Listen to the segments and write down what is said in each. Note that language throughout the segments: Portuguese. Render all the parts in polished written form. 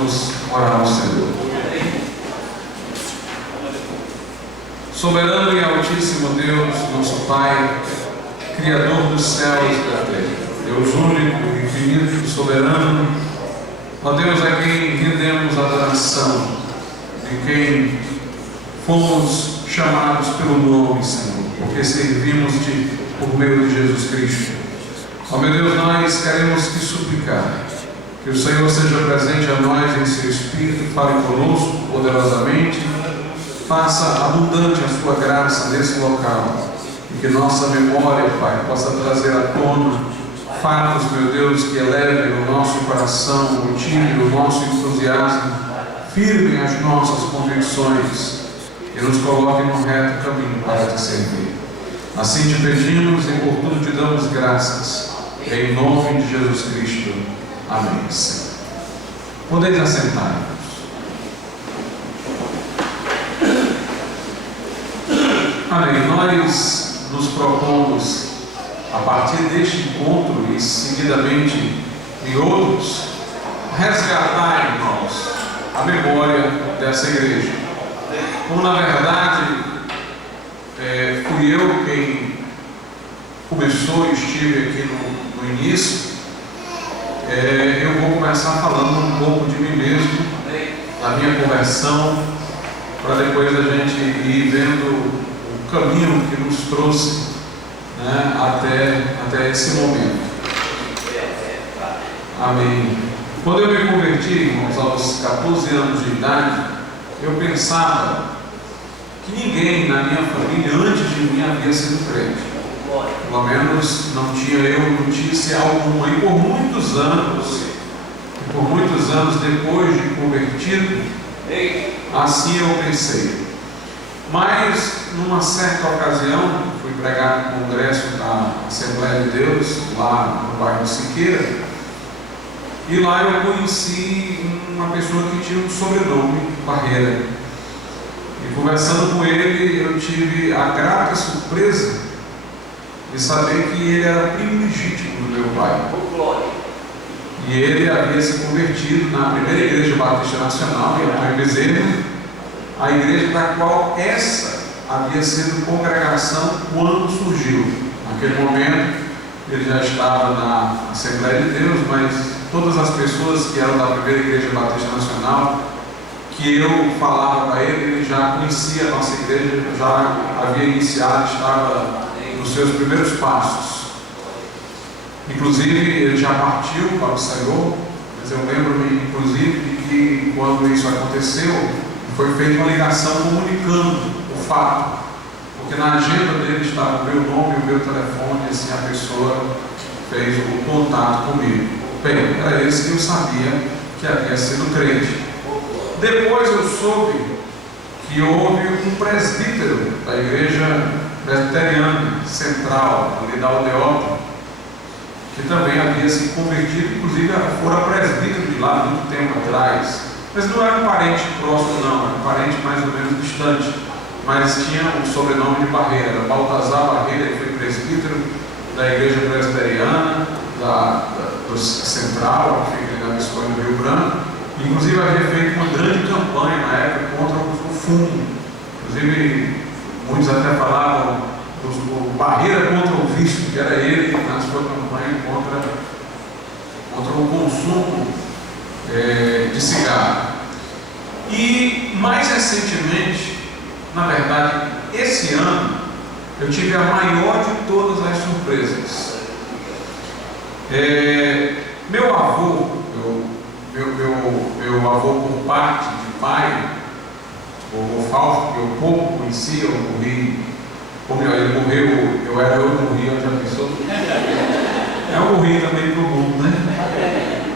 Vamos orar ao Senhor. Soberano e altíssimo Deus, nosso Pai, Criador dos céus e da terra, Deus único, infinito, soberano, ó Deus a quem rendemos adoração, em quem fomos chamados pelo nome, Senhor, porque servimos-te por meio de Jesus Cristo. Ó meu Deus, nós queremos te suplicar que o Senhor seja presente a nós em seu Espírito, fale conosco poderosamente, faça abundante a sua graça nesse local, e que nossa memória, Pai, possa trazer à tona fatos, meu Deus, que elevem o nosso coração, motivem o nosso entusiasmo, firmem as nossas convicções e nos coloquem no reto caminho para te servir. Assim te pedimos e por tudo te damos graças, em nome de Jesus Cristo. Amém. Senhor. Podeis assentar-vos. Amém. Nós nos propomos, a partir deste encontro e seguidamente em outros, resgatar em nós a memória dessa igreja. Como na verdade fui eu quem começou e estive aqui no início, eu vou começar falando um pouco de mim mesmo, da minha conversão, para depois a gente ir vendo o caminho que nos trouxe, né, até esse momento. Amém. Quando eu me converti, irmãos, aos 14 anos de idade, eu pensava que ninguém na minha família antes de mim havia sido crente. Pelo menos não tinha eu notícia alguma. E por muitos anos depois de convertido, assim eu pensei. Mas numa certa ocasião, fui pregar no congresso da Assembleia de Deus, lá no bairro Siqueira, e lá eu conheci uma pessoa que tinha um sobrenome Barreira. E conversando com ele, eu tive a grata surpresa de saber que ele era primo legítimo do meu pai. E ele havia se convertido na primeira igreja batista nacional, em Antônio Bezerra, a igreja da qual essa havia sido congregação quando surgiu. Naquele momento, ele já estava na Assembleia de Deus, mas todas as pessoas que eram da primeira igreja batista nacional, que eu falava para ele, ele já conhecia a nossa igreja, já havia iniciado, estava nos seus primeiros passos. Inclusive, ele já partiu para o Senhor, mas eu lembro-me, inclusive, de que quando isso aconteceu, foi feita uma ligação comunicando o fato, porque na agenda dele estava o meu nome e o meu telefone, e assim a pessoa fez o contato comigo. Bem, era esse que eu sabia que havia sido crente. Depois eu soube que houve um presbítero da igreja presbiteriana central, ali da Aldeota, que também havia se convertido, inclusive fora presbítero de lá muito tempo atrás, mas não era um parente próximo não, era um parente mais ou menos distante, mas tinha o sobrenome de Barreira, era Baltazar Barreira, ele foi presbítero da igreja presbiteriana, do Central, que fica na Visconde do Rio Branco, inclusive havia feito uma grande campanha na época contra o fumo. Inclusive, muitos até falavam o Barreira contra o vício, que era ele na sua campanha contra o consumo de cigarro. E mais recentemente, na verdade, esse ano, eu tive a maior de todas as surpresas. Meu avô, meu avô por parte de pai, o avô Fausto, que eu pouco conhecia, eu morri, como ele morreu, eu morri, eu já pensou? Eu morri também para o mundo, né?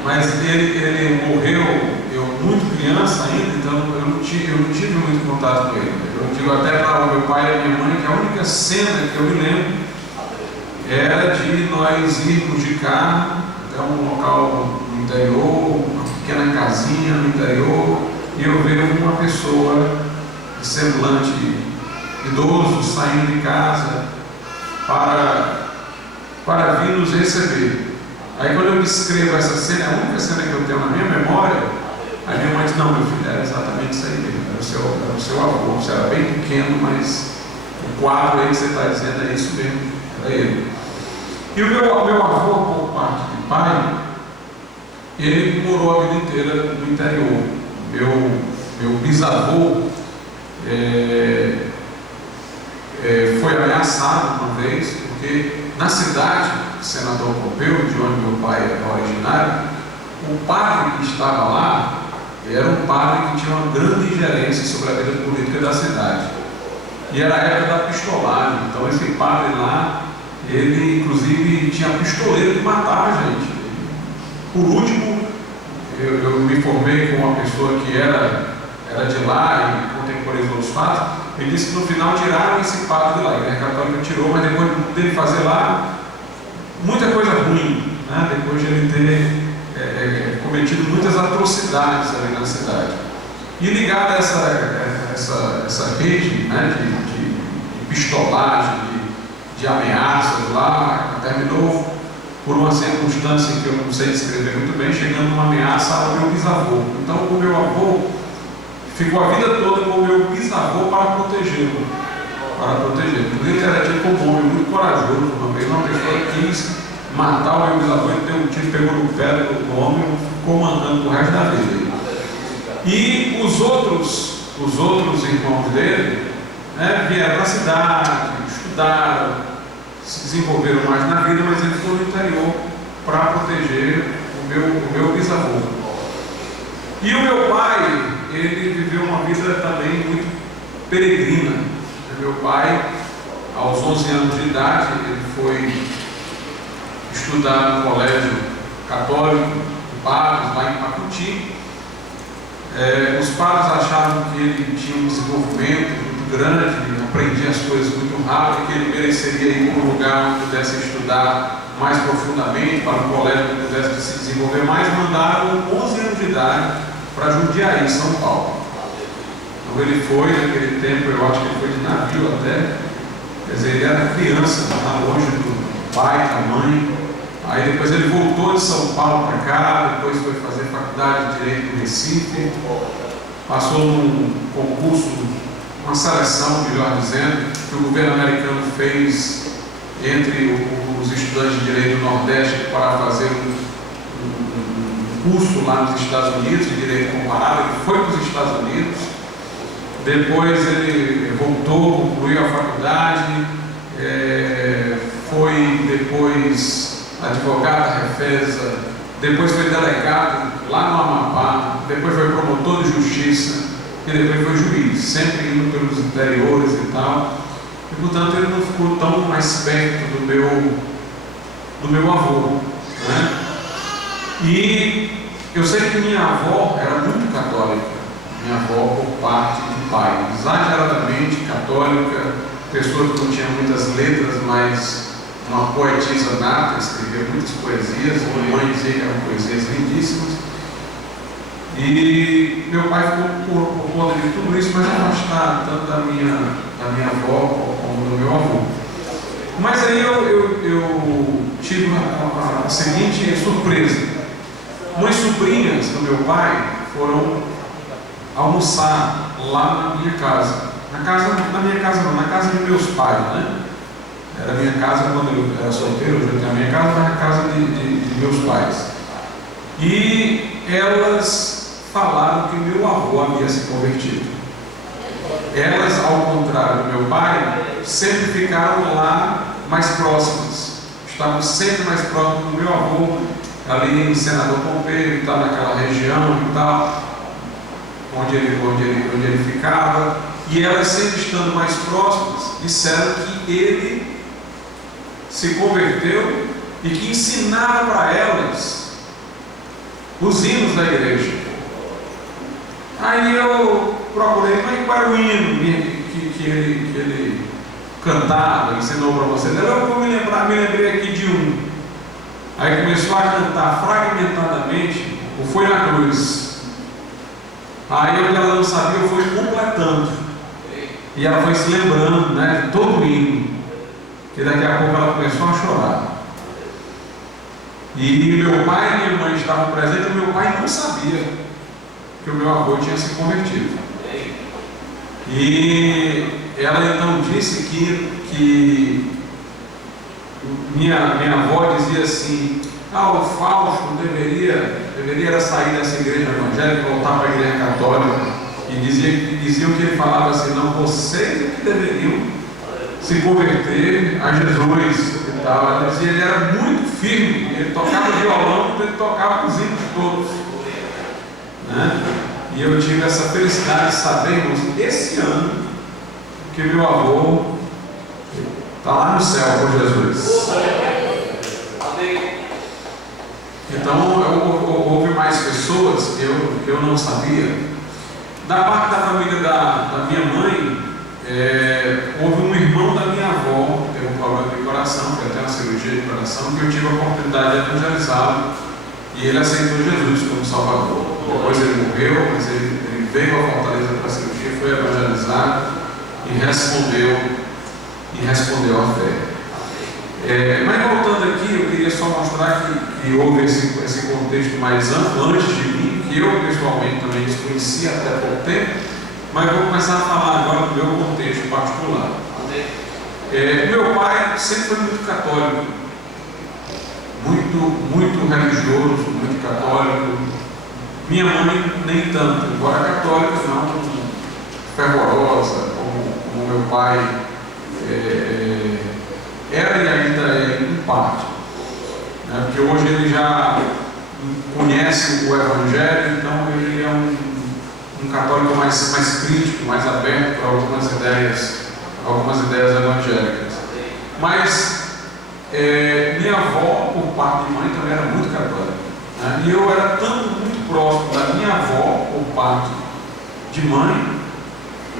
Mas ele morreu, eu muito criança ainda, então eu não tive muito contato com ele. Eu digo até para o meu pai e a minha mãe que a única cena que eu me lembro era de nós irmos de carro até um local no interior, uma pequena casinha no interior, e eu ver uma pessoa de semblante idoso saindo de casa para vir nos receber. Aí quando eu descrevo essa cena, a única cena que eu tenho na minha memória, a disse, não, meu filho, era exatamente isso aí mesmo, era o seu avô, você era bem pequeno, mas o quadro aí que você está dizendo é isso mesmo, era ele. E o meu avô, por parte de pai, ele morou a vida inteira no interior. Meu bisavô foi ameaçado uma vez, porque na cidade de Senador Pompeu, de onde meu pai é originário, o padre que estava lá era um padre que tinha uma grande ingerência sobre a vida política da cidade. E era a época da pistolagem, então esse padre lá, ele inclusive tinha pistoleiro que matava a gente. Por último, eu me informei com uma pessoa que era de lá e contemporizou os fatos. Ele disse que no final tiraram esse padre de lá. A Igreja Católica tirou, mas depois dele fazer lá muita coisa ruim, né? Depois de ele ter cometido muitas atrocidades ali na cidade. E ligado a essa rede, né, de pistolagem, de ameaças lá, terminou por uma circunstância que eu não sei descrever muito bem, chegando uma ameaça ao meu bisavô. Então o meu avô ficou a vida toda com o meu bisavô para protegê-lo. Ele era tipo um homem muito corajoso. Uma vez uma pessoa quis matar o meu bisavô, ele deu um tiro, pegou no pé do homem e ficou mandando o resto da vida. E os outros irmãos dele, né, vieram para a cidade, estudaram, se desenvolveram mais na vida, mas ele ficou no interior para proteger o meu bisavô. E o meu pai, ele viveu uma vida também muito peregrina. O meu pai, aos 11 anos de idade, ele foi estudar no colégio católico de padres, lá em Pacuti. Os padres achavam que ele tinha um desenvolvimento muito grande, aprendia as coisas muito rápido, que ele mereceria ir para um lugar onde pudesse estudar mais profundamente, para um colégio que pudesse se desenvolver mais. Mandaram 11 anos de idade para Jundiaí, São Paulo. Então ele foi, naquele tempo, eu acho que ele foi de navio até, quer dizer, ele era criança, estava longe do pai, da mãe. Aí depois ele voltou de São Paulo para cá, depois foi fazer faculdade de Direito no Recife, passou num concurso, uma seleção, melhor dizendo, que o governo americano fez entre os estudantes de Direito do Nordeste para fazer um curso lá nos Estados Unidos, de Direito Comparado. Ele foi para os Estados Unidos, depois ele voltou, concluiu a faculdade, foi depois advogado da Refesa, depois foi delegado lá no Amapá, depois foi promotor de justiça e depois foi juiz, sempre indo pelos interiores e tal. E portanto ele não ficou tão mais perto do meu avô, né? E eu sei que minha avó era muito católica, minha avó por parte de pai, exageradamente católica, pessoa que não tinha muitas letras, mas uma poetisa nata, escrevia muitas poesias. Minha mãe dizia que eram poesias lindíssimas. E meu pai ficou por conta de tudo isso, mas não gostava tanto da minha avó como do meu avô. Mas aí eu tive a seguinte surpresa. Umas sobrinhas do meu pai foram almoçar lá na minha casa. Na minha casa não, na casa de meus pais, né? Era a minha casa quando eu era solteiro, eu tinha a minha casa, mas a casa de meus pais. E elas falaram que meu avô havia se convertido. Elas, ao contrário do meu pai, sempre ficaram lá mais próximas. Estavam sempre mais próximos do meu avô, ali em Senador Pompeu, e tal, naquela região e tal, onde ele ficava. E elas, sempre estando mais próximas, disseram que ele se converteu e que ensinava para elas os hinos da igreja. Aí eu procurei, mas qual era o hino que ele cantava, ensinou para vocês? Eu me lembrei aqui de um. Aí começou a cantar fragmentadamente o Foi na Cruz. Aí o que ela não sabia, eu fui completando. E ela foi se lembrando, né, de todo o hino. E daqui a pouco ela começou a chorar. E meu pai e minha mãe estavam presentes, e meu pai não sabia. que o meu avô tinha se convertido. E ela então disse que minha avó dizia assim: o Fausto deveria sair dessa igreja evangélica e voltar para a igreja católica. E diziam que ele falava assim: não, vocês é que deveriam se converter a Jesus e tal. Ela dizia: ele era muito firme, ele tocava violão, então ele tocava os hinos todos, né? E eu tive essa felicidade de saber, irmãos, esse ano que meu avô está lá no céu com Jesus. Então houve mais pessoas que eu não sabia. Da parte da família da minha mãe, houve um irmão da minha avó, teve um problema de coração, que até uma cirurgia de coração, que eu tive a oportunidade de evangelizá-lo, e ele aceitou Jesus como Salvador. Depois ele morreu, mas ele veio a Fortaleza para a cirurgia, foi evangelizado e respondeu à fé. Mas voltando aqui, eu queria só mostrar que houve esse contexto mais amplo antes de mim, que eu pessoalmente também desconhecia até há pouco tempo, mas vou começar a falar agora do meu contexto particular. Meu pai sempre foi muito católico, muito religioso, muito católico. Minha mãe nem tanto, embora católica, não fervorosa como meu pai era e ainda é em parte, né? Porque hoje ele já conhece o Evangelho, então ele é um católico mais crítico, mais aberto para algumas ideias evangélicas. Mas minha avó, por parte de mãe, também era muito católica, né? E eu era muito próximo da minha avó, por parte de mãe.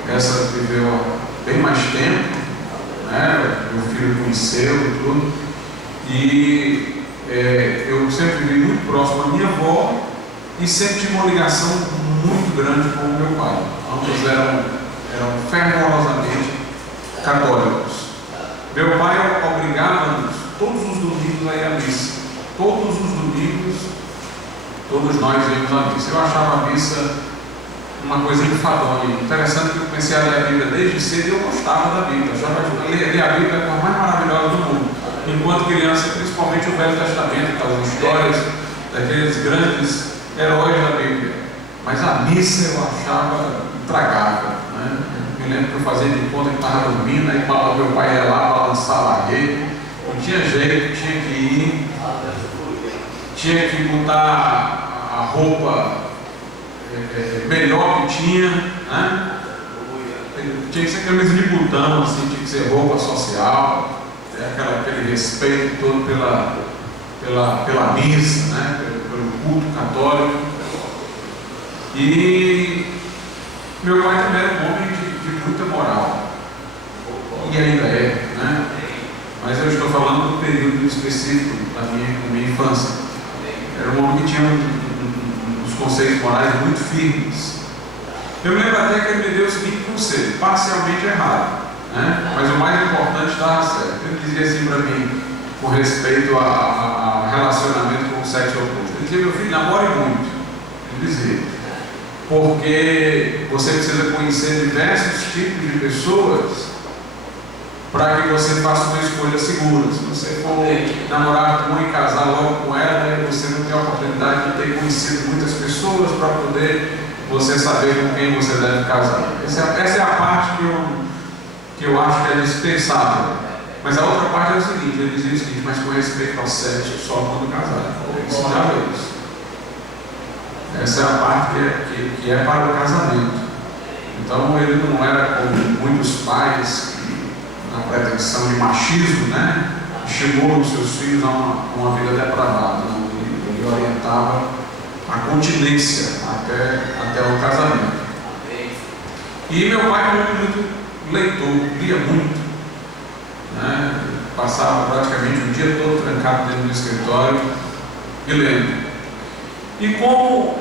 Essa viveu há bem mais tempo, né? Meu filho conheceu e tudo. E eu sempre vivi muito próximo da minha avó e sempre tive uma ligação muito grande com o meu pai. Ambos eram fervorosamente católicos. Meu pai obrigava-nos todos os domingos a ir à missa. Todos os domingos, todos nós íamos à missa. Eu achava a missa uma coisa enfadonha. Interessante que eu comecei a ler a Bíblia desde cedo e eu gostava da Bíblia. Ler a Bíblia é a coisa mais maravilhosa do mundo. Enquanto criança, principalmente o Velho Testamento, aquelas histórias daqueles grandes heróis da Bíblia. Mas a missa eu achava intragável, né? Me lembro que eu fazia de conta que estava dormindo, aí meu pai ia lá balançar a largueta. Não tinha jeito, tinha que ir, tinha que botar a roupa melhor que tinha, né? Tinha que ser camisa de botão, assim, tinha que ser roupa social, aquele respeito todo pela missa, né? Pelo culto católico. E meu pai também era um homem de muita moral, e ainda é, né? Mas eu estou falando do período específico da minha infância. Era um homem que tinha uns conceitos morais muito firmes. Eu me lembro até que ele me deu o seguinte conselho, parcialmente errado, né? Mas o mais importante estava certo. Ele dizia assim para mim, com respeito a relacionamento com o sexo oposto. Ele dizia: meu filho, namore muito. Ele dizia, porque você precisa conhecer diversos tipos de pessoas para que você faça uma escolha segura. Se você for namorar com uma e casar logo com ela, você não tem a oportunidade de ter conhecido muitas pessoas para poder você saber com quem você deve casar. Essa é a parte que eu acho que é dispensável. Mas a outra parte é o seguinte: ele dizia o seguinte: mas com respeito ao sexo, só quando casar. Isso já é isso. Essa é a parte que é para o casamento. Então ele não era como muitos pais, na pretensão de machismo, né? Estimulou os seus filhos a uma vida depravada. Ele orientava a continência até o casamento. E meu pai era muito leitor, lia muito, né? Passava praticamente o dia todo trancado dentro do escritório e lendo. E como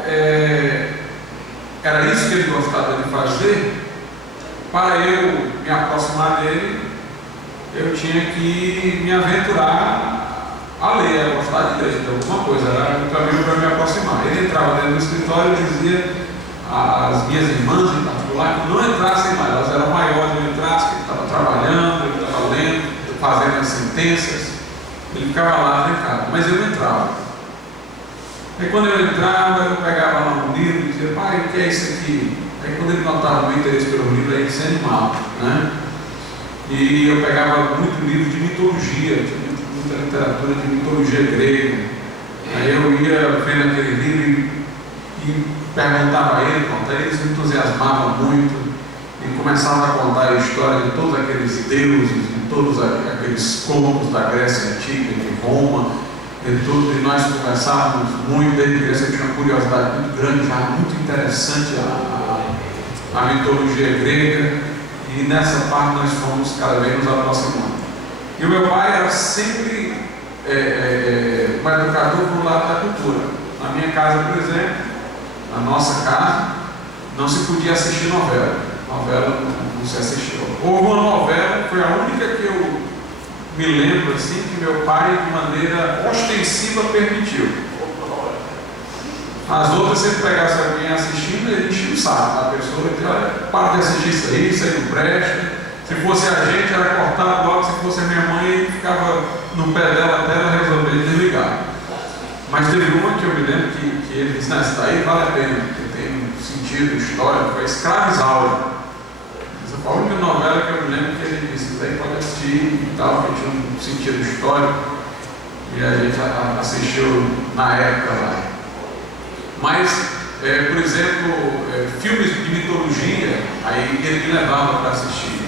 era isso que ele gostava de fazer, para eu me aproximar dele, eu tinha que me aventurar a ler, a gostar de ler, de alguma coisa, era um caminho para me aproximar. Ele entrava dentro do escritório e dizia: as minhas irmãs em particular, que não entrassem mais. Elas eram maiores, eu entrasse, que ele estava trabalhando, ele estava lendo, fazendo as sentenças, ele ficava lá trancado, mas eu entrava. Aí quando eu entrava, eu pegava lá um livro e dizia: pai, o que é isso aqui? Aí quando ele notava o meu interesse pelo livro, aí ele se animava, né? E eu pegava muito livro de mitologia, muita literatura de mitologia grega. Aí eu ia vendo aquele livro e perguntava a ele, ele se entusiasmava muito e começava a contar a história de todos aqueles deuses, de todos aqueles contos da Grécia Antiga, de Roma, e tudo. E nós conversávamos muito, desde criança eu tinha uma curiosidade muito grande, já muito interessante a mitologia grega. E nessa parte nós fomos cada vez nos aproximando. E o meu pai era sempre um educador para o lado da cultura. Na minha casa, por exemplo, na nossa casa, não se podia assistir novela. Novela não se assistiu. Houve uma novela, foi a única que eu me lembro assim, que meu pai, de maneira ostensiva, permitiu. As outras, se ele pegasse alguém assistindo, ele enchia o saco da pessoa e dizia: olha, para de assistir isso aí não presta. Se fosse a gente, era cortado logo. Se fosse a minha mãe, ele ficava no pé dela até ela resolver desligar. Mas teve uma que eu me lembro que ele disse: não, isso daí vale a pena, porque tem um sentido histórico, foi Escravizaura. Essa foi a única novela que eu me lembro que ele disse: isso daí pode assistir e tal, que tinha um sentido histórico. E a gente assistiu na época lá. Mas, por exemplo, filmes de mitologia, aí ele me levava para assistir.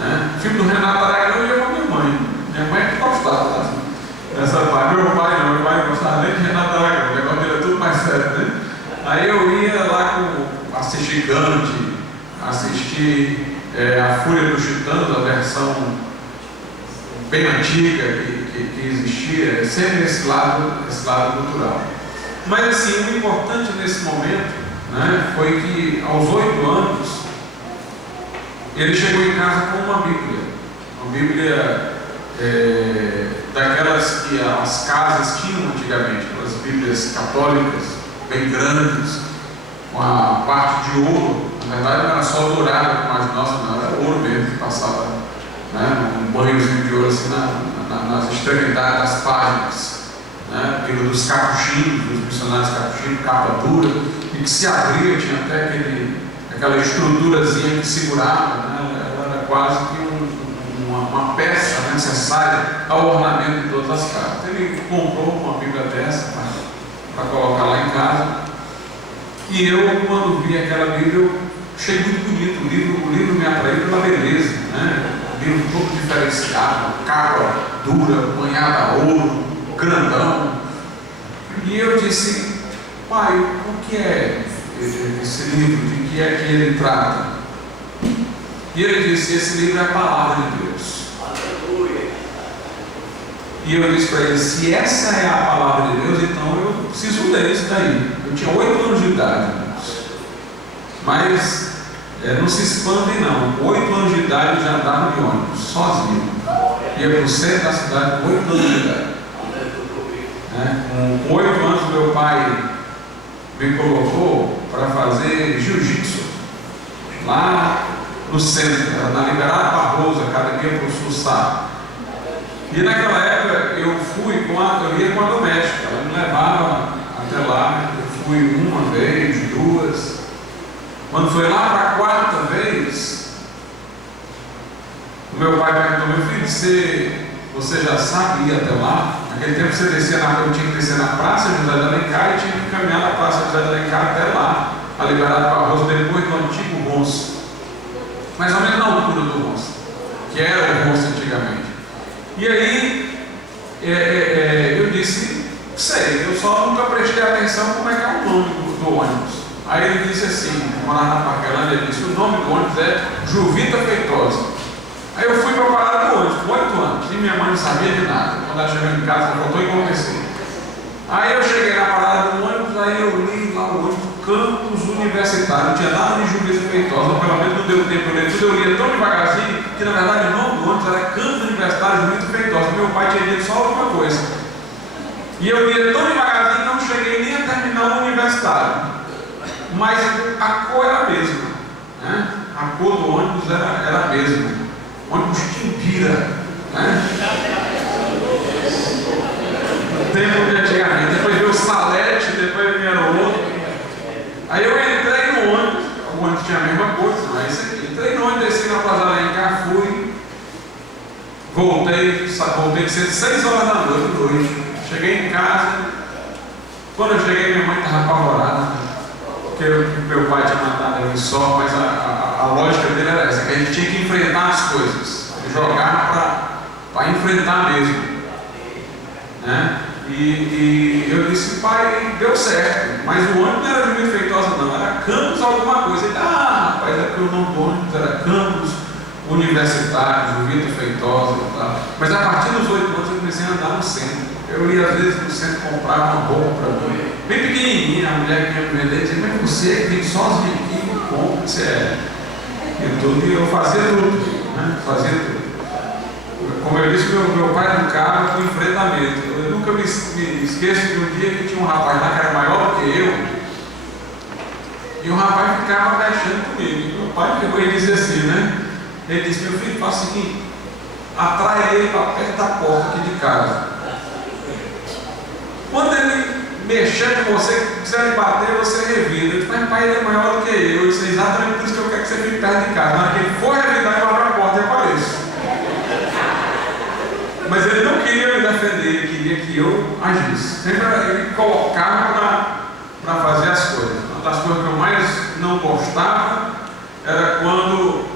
Né? Filme do Renato Aragão, eu ia com a minha mãe. Minha mãe que gostava dessa parte. Meu pai não gostava nem de Renato Aragão, o negócio dele é tudo mais sério, né? Aí eu ia lá assistir Gandhi, assistir A Fúria dos Titãs, a versão bem antiga que existia, sempre esse lado cultural. Mas assim, o importante nesse momento, né, foi que aos 8 anos ele chegou em casa com uma Bíblia daquelas que as casas tinham antigamente, aquelas Bíblias católicas bem grandes, com a parte de ouro. Na verdade não era só dourada como as nossas, não, era ouro mesmo que passava, né, um banhozinho de ouro assim nas extremidades das páginas. Né, dos capuchinhos, dos missionários capuchinhos, capa dura, e que se abria, tinha até aquela estruturazinha que segurava, né, ela era quase que uma peça necessária ao ornamento de todas as casas. Ele comprou uma Bíblia dessa para colocar lá em casa, e eu, quando vi aquela Bíblia, eu achei muito bonito. O livro me atraiu pela beleza, né? Um livro todo diferenciado, capa dura, banhada a ouro, grandão. E eu disse: pai, o que é esse livro? De que é que ele trata? E ele disse: esse livro é a palavra de Deus. Aleluia. E eu disse para ele: se essa é a palavra de Deus, então eu preciso ler isso daí. Eu tinha 8 anos de idade, mas não se espantem não. 8 anos de idade eu já andava de ônibus, sozinho. Ia para o centro da cidade com 8 anos de idade. Com 8 anos meu pai me colocou para fazer jiu-jitsu lá no centro, na Liberado Barroso, academia para o Sul-Sá. E naquela época eu ia com a doméstica, ela me levava até lá. Eu fui uma vez, 2. Quando foi lá para a 4ª vez, o meu pai perguntou: meu filho, você já sabe ir até lá? Naquele tempo você descia eu tinha que descer na Praça José de Alencar e tinha que caminhar na Praça José de Alencar até lá, a Liberado Barroso, depois do antigo Ronce, mais ou menos na altura do Ronce, que era o Ronce antigamente. E aí eu disse: sei, eu só nunca prestei atenção como é que é o nome do ônibus. Aí ele disse assim, morar na Parquelândia, ele disse: o nome do ônibus é Juvita Feitosa. Aí eu fui para a parada do ônibus, com 8 anos, e minha mãe não sabia de nada. Quando ela chegou em casa, ela voltou e conversei. Aí eu cheguei na parada do ônibus, aí eu li lá o ônibus, Campus Universitário, não tinha nada de Juvita Feitosa, pelo menos não deu tempo de ler tudo, eu lia tão devagarzinho, que na verdade o nome do ônibus era Campus Universitário Juvita Feitosa. Meu pai tinha dito só alguma coisa. E eu lia tão devagarzinho que não cheguei nem a terminar o universitário. mas a cor era a mesma, né? A cor do ônibus era a mesma. O ônibus Timbira, né? Tempo de antigamente. Depois veio o Salete, depois vieram outro. Aí eu entrei no ônibus, o ônibus tinha a mesma coisa, mas entrei no ônibus, desci na Plaza Alencar, fui, voltei de cedo, 6 horas da noite. Cheguei em casa. Quando eu cheguei, minha mãe estava apavorada, porque meu pai tinha matado ele só, mas a lógica dele era essa, que a gente tinha que enfrentar as coisas, jogar para enfrentar mesmo, né? E eu disse, pai, deu certo, mas o ônibus não era de Vitor Feitosa não, era Campos alguma coisa. Ele, rapaz, é porque o nome do ônibus era Campos Universitários, o Vitor Feitosa e tal. Mas a partir dos 8 anos eu comecei a andar no centro. Eu ia às vezes no centro comprar uma roupa para mim, bem pequenininha. A mulher que ia me vender dizia, mas você que vem sozinho aqui, compra, você é. E eu fazia tudo, né? Fazia tudo. Como eu disse, meu pai no carro com enfrentamento. Eu nunca me esqueço de um dia que tinha um rapaz lá que era maior do que eu, e o rapaz ficava mexendo comigo. Meu pai pegou e disse assim, né? Ele disse, meu filho, faça o seguinte, atrai ele para perto da porta aqui de casa. Quando ele mexer com você, quiser lhe bater, você revida. Eu disse, mas pai, ele é maior do que eu. Eu disse, exatamente por isso que eu quero que você fique perto de casa. Na hora que ele for revidar, eu abro a porta e apareço. Mas ele não queria me defender, ele queria que eu agisse. Sempre ele colocava para fazer as coisas. Uma das coisas que eu mais não gostava era quando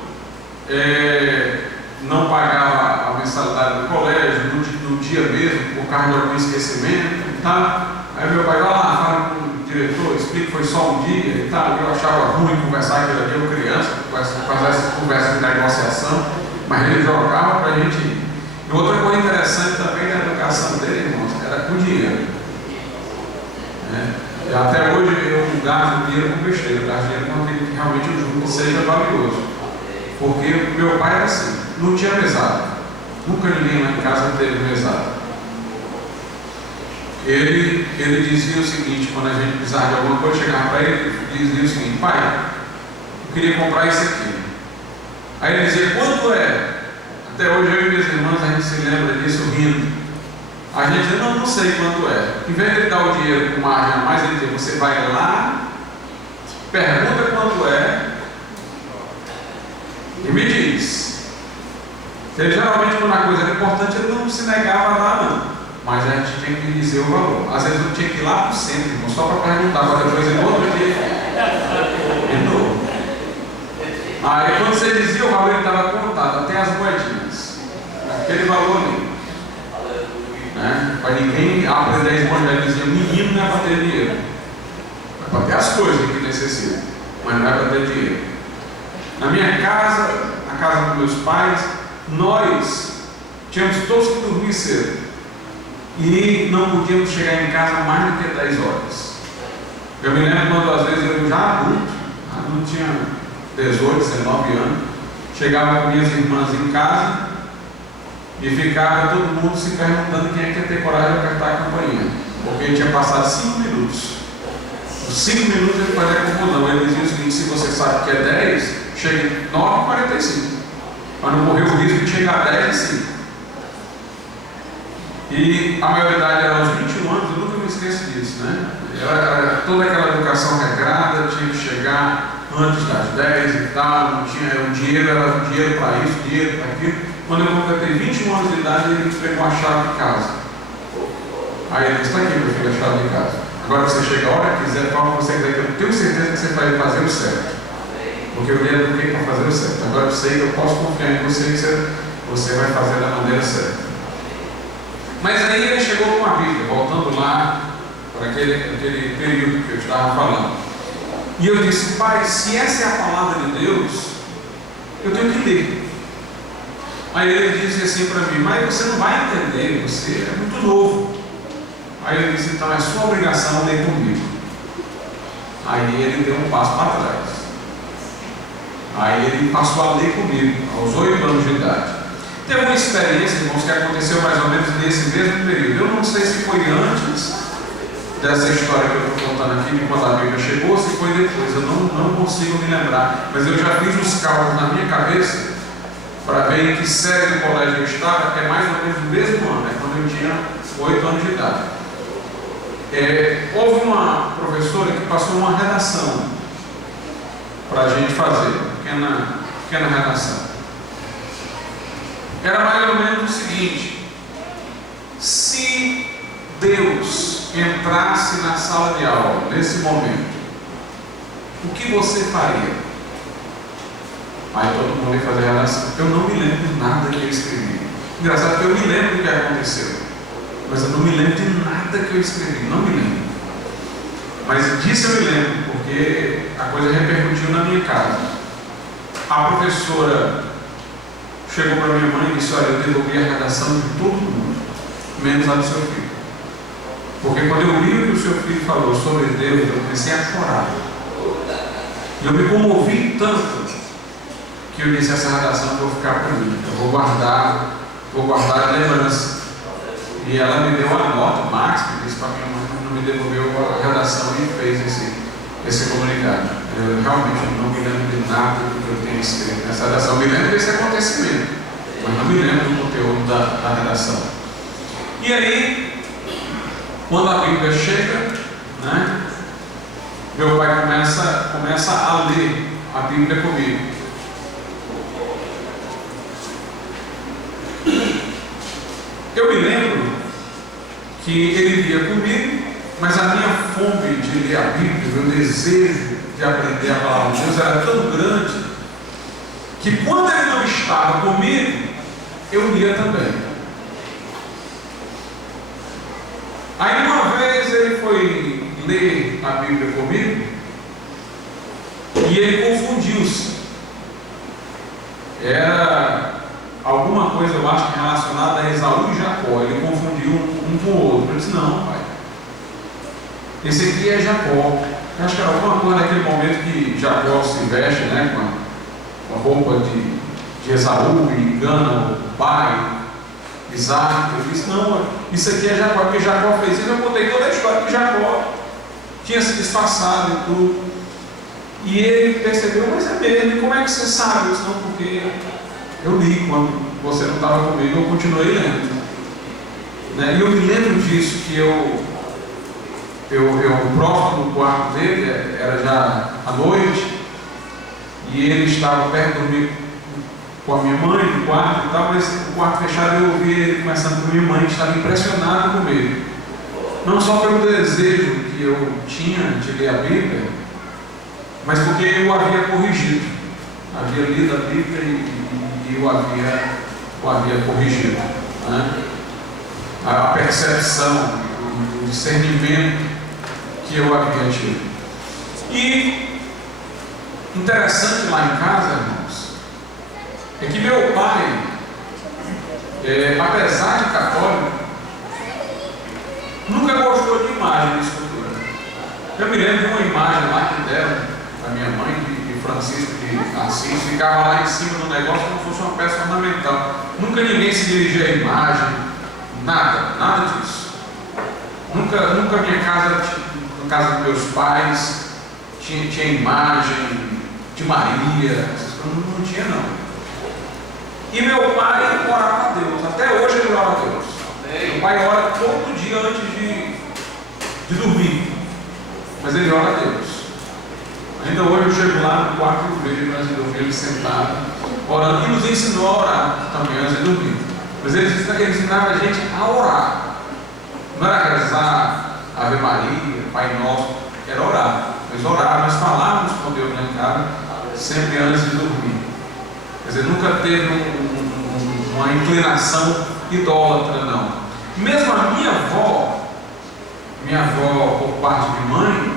não pagava a mensalidade do colégio, no dia mesmo, por causa de algum esquecimento e tal. Aí meu pai vai lá, fala com o diretor, explica que foi só um dia e tal. Eu achava ruim conversar aquilo ali, eu criança, fazer essa conversa de negociação, mas ele jogava para a gente ir. E outra coisa interessante também da educação dele, irmãos, era com dinheiro. E até hoje eu não gasto dinheiro com besteira, eu gasto dinheiro com aquilo que realmente eu julgo que seja valioso. Porque meu pai era assim, não tinha mesada. Nunca ninguém lá em casa teve mesada. Ele dizia o seguinte, quando a gente precisava de alguma coisa, chegava para ele e dizia o seguinte, pai, eu queria comprar isso aqui. Aí ele dizia, quanto é? Até hoje eu e minhas irmãs, a gente se lembra disso rindo. A gente diz, não sei quanto é. Em vez de ele dar o dinheiro com margem a mais, ele diz, você vai lá, pergunta quanto é e me diz. Ele geralmente, quando a coisa era importante, ele não se negava a dar, não. Mas a gente tinha que dizer o valor. Às vezes eu tinha que ir lá para o centro, irmão, só para perguntar, para depois ir no outro dia. De novo. Aí quando você dizia o valor, ele estava contado, até as moedinhas. Aquele valor ali. Né? Para ninguém aprender a esconder, ele dizia, menino não é para ter dinheiro. É para ter as coisas que necessita, mas não é para ter dinheiro. Na minha casa, na casa dos meus pais, nós tínhamos todos que dormir cedo. E não podíamos chegar em casa mais do que 10 horas. Eu me lembro quando às vezes eu já adulto tinha 18, 19 anos, chegava com minhas irmãs em casa e ficava todo mundo se perguntando quem é que ia ter coragem de apertar a campainha, porque ele tinha passado 5 minutos. Os 5 minutos ele fazia confusão. Ele dizia o seguinte, se você sabe que é 10, chega em 9h45, para não correr o risco de chegar a 10h05. E a maioridade era aos 21 anos, eu nunca me esqueço disso, né? Era toda aquela educação regrada, tinha que chegar antes das 10 e tal, não tinha, era dinheiro para isso, dinheiro para aquilo. Quando eu completei 21 anos de idade, ele pegou a chave de casa. Aí ele disse, está aqui, meu filho, a chave de casa. Agora você chega a hora que quiser, fala com você, que eu tenho certeza que você vai fazer o certo. Porque eu lhe eduquei para fazer o certo. Agora eu sei que eu posso confiar em você, que você vai fazer da maneira certa. Mas aí ele chegou com a Bíblia, voltando lá para aquele período que eu estava falando. E eu disse, pai, se essa é a palavra de Deus, eu tenho que ler. Aí ele disse assim para mim, mas você não vai entender, você é muito novo. Aí ele disse, então é sua obrigação ler comigo. Aí ele deu um passo para trás. Aí ele passou a ler comigo, aos 8 anos de idade. Teve uma experiência, irmãos, que aconteceu mais ou menos nesse mesmo período. Eu não sei se foi antes dessa história que eu estou contando aqui, de quando a Bíblia chegou, se foi depois, eu não consigo me lembrar, mas eu já fiz os cálculos na minha cabeça para ver em que série do colégio eu estava, que é mais ou menos no mesmo ano, quando eu tinha 8 anos de idade. Houve uma professora que passou uma redação para a gente fazer, pequena redação. Era mais ou menos o seguinte: se Deus entrasse na sala de aula nesse momento, o que você faria? Aí todo mundo ia fazer a redação. Eu não me lembro de nada que eu escrevi. Engraçado que eu me lembro do que aconteceu, mas eu não me lembro de nada que eu escrevi. Não me lembro. Mas disso eu me lembro, porque a coisa repercutiu na minha casa. A professora chegou para minha mãe e disse: olha, eu devolvi a redação de todo mundo, menos a do seu filho. Porque quando eu li o que o seu filho falou sobre Deus, eu comecei a chorar. E eu me comovi tanto que eu disse: essa redação eu vou ficar para mim, eu vou guardar a lembrança. E ela me deu uma nota máxima, disse para minha mãe, não me devolveu a redação e fez esse comunicado. Eu realmente não me lembro de nada do que eu tenho escrito nessa redação. Eu me lembro desse acontecimento, mas não me lembro do conteúdo da redação. E aí, quando a Bíblia chega, meu pai começa a ler a Bíblia comigo. Eu me lembro que ele lia comigo, mas a minha fome de ler a Bíblia, meu desejo de aprender a palavra de Deus era tão grande, que quando ele não estava comigo, eu lia também. Aí uma vez ele foi ler a Bíblia comigo, e ele confundiu-se. Era alguma coisa, eu acho que relacionada a Esaú e Jacó. Ele confundiu um com o outro. Eu disse: não, pai, esse aqui é Jacó. Eu acho que era alguma coisa naquele momento que Jacó se veste, com a roupa de Esaú e engana o pai, Isaac. Eu disse: não, isso aqui é Jacó, porque Jacó fez isso. Eu contei toda a história que Jacó tinha se disfarçado e tudo. E ele percebeu: mas é mesmo, como é que você sabe? Eu disse: não, porque eu li quando você não estava comigo, eu continuei lendo. E eu me lembro disso, que o próximo no quarto dele era já à noite, e ele estava perto de dormir com a minha mãe no quarto e tal, mas o quarto fechado eu ouvi ele conversando com a minha mãe, que estava impressionado comigo. Não só pelo desejo que eu tinha de ler a Bíblia, mas porque eu havia corrigido. Havia lido a Bíblia e eu havia corrigido. A percepção, o discernimento que eu havia tido. E interessante lá em casa, irmãos, é que meu pai, apesar de católico, nunca gostou de imagem de escultura. Eu me lembro de uma imagem lá que deram a minha mãe, de Francisco de Assis, ficava lá em cima do negócio como se fosse uma peça ornamental. Nunca ninguém se dirigia à imagem, nada disso. Nunca minha casa, na casa dos meus pais, tinha imagem de Maria, essas coisas não tinha não. E meu pai orava a Deus, até hoje ele ora a Deus. Meu pai ora todo dia antes de dormir, mas ele ora a Deus. Ainda hoje eu chego lá no quarto e vejo ele sentado, orando, e nos ensinou a orar também antes de dormir. Mas ele ensinava a gente a orar. Não era rezar Ave Maria, Pai Nosso, era orar. Nós falávamos com Deus lá em casa, sempre antes de dormir. Quer dizer, nunca teve uma inclinação idólatra, não. Mesmo a minha avó por parte de mãe,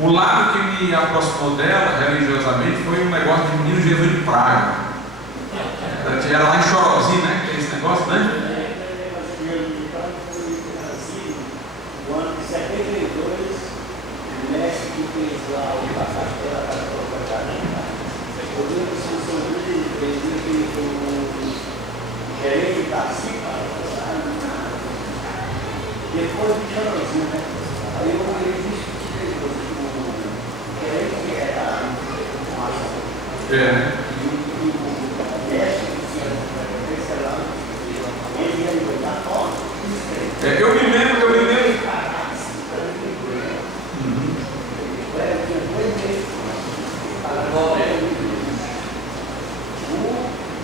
o lado que me aproximou dela religiosamente foi um negócio de menino Jesus de Praga. Era lá em Chorozinho, que é esse negócio, O ano de 72, o mestre que fez lá o Castela da Copa, eu vi que se sobreviver, que o gerente da CIPA, depois de Chorozinho, É. Eu me lembro.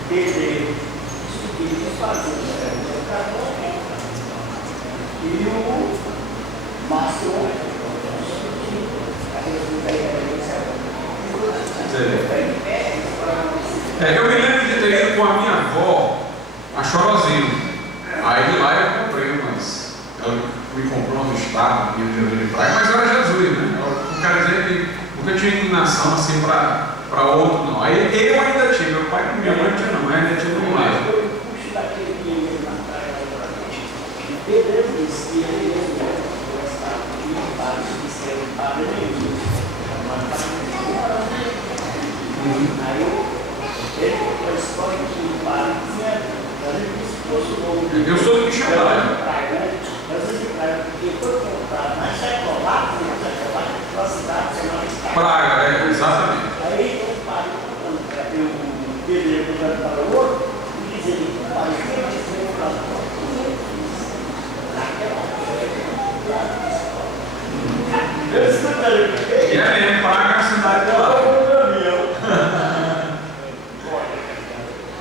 O desejo de fazer e o Márcio eu me lembro de ter ido com a minha avó a Chorozinho. Aí de lá eu comprei umas. Ela me comprou um estado de praia, mas era Jesus, né? Eu quero dizer que nunca tinha inclinação assim para outro, não. Aí eu ainda tinha, meu pai e minha mãe tinha, não, ainda tinha um lado. Eu puxo daquele dinheiro na praia para mim. E Pedro disse que ele gostava de vários que serem padre nenhum. Aí ele contou a história que o padre tinha. Eu sou do Quixadá. Porque foi comprado na Checoslováquia, uma cidade chamada Praga, exatamente. Aí o padre contando para o pedreiro contando para o outro, e dizendo que o padre sempre foi para eu escutando. E é mesmo, Praga é a cidade de lá.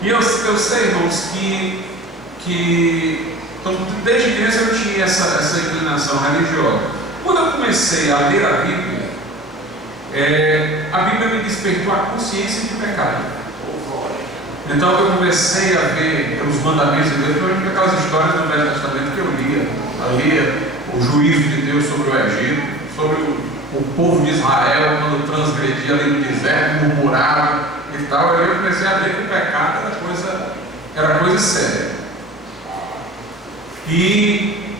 E eu sei, irmãos, que então, desde criança eu tinha essa inclinação religiosa. Quando eu comecei a ler a Bíblia me despertou a consciência de pecado. Então eu comecei a ver os mandamentos de Deus, principalmente aquelas histórias do Velho Testamento que eu lia o juízo de Deus sobre o Egito, sobre o povo de Israel quando transgredia ali no deserto, murmurava e tal. Aí eu comecei a ver que o pecado era coisa séria. E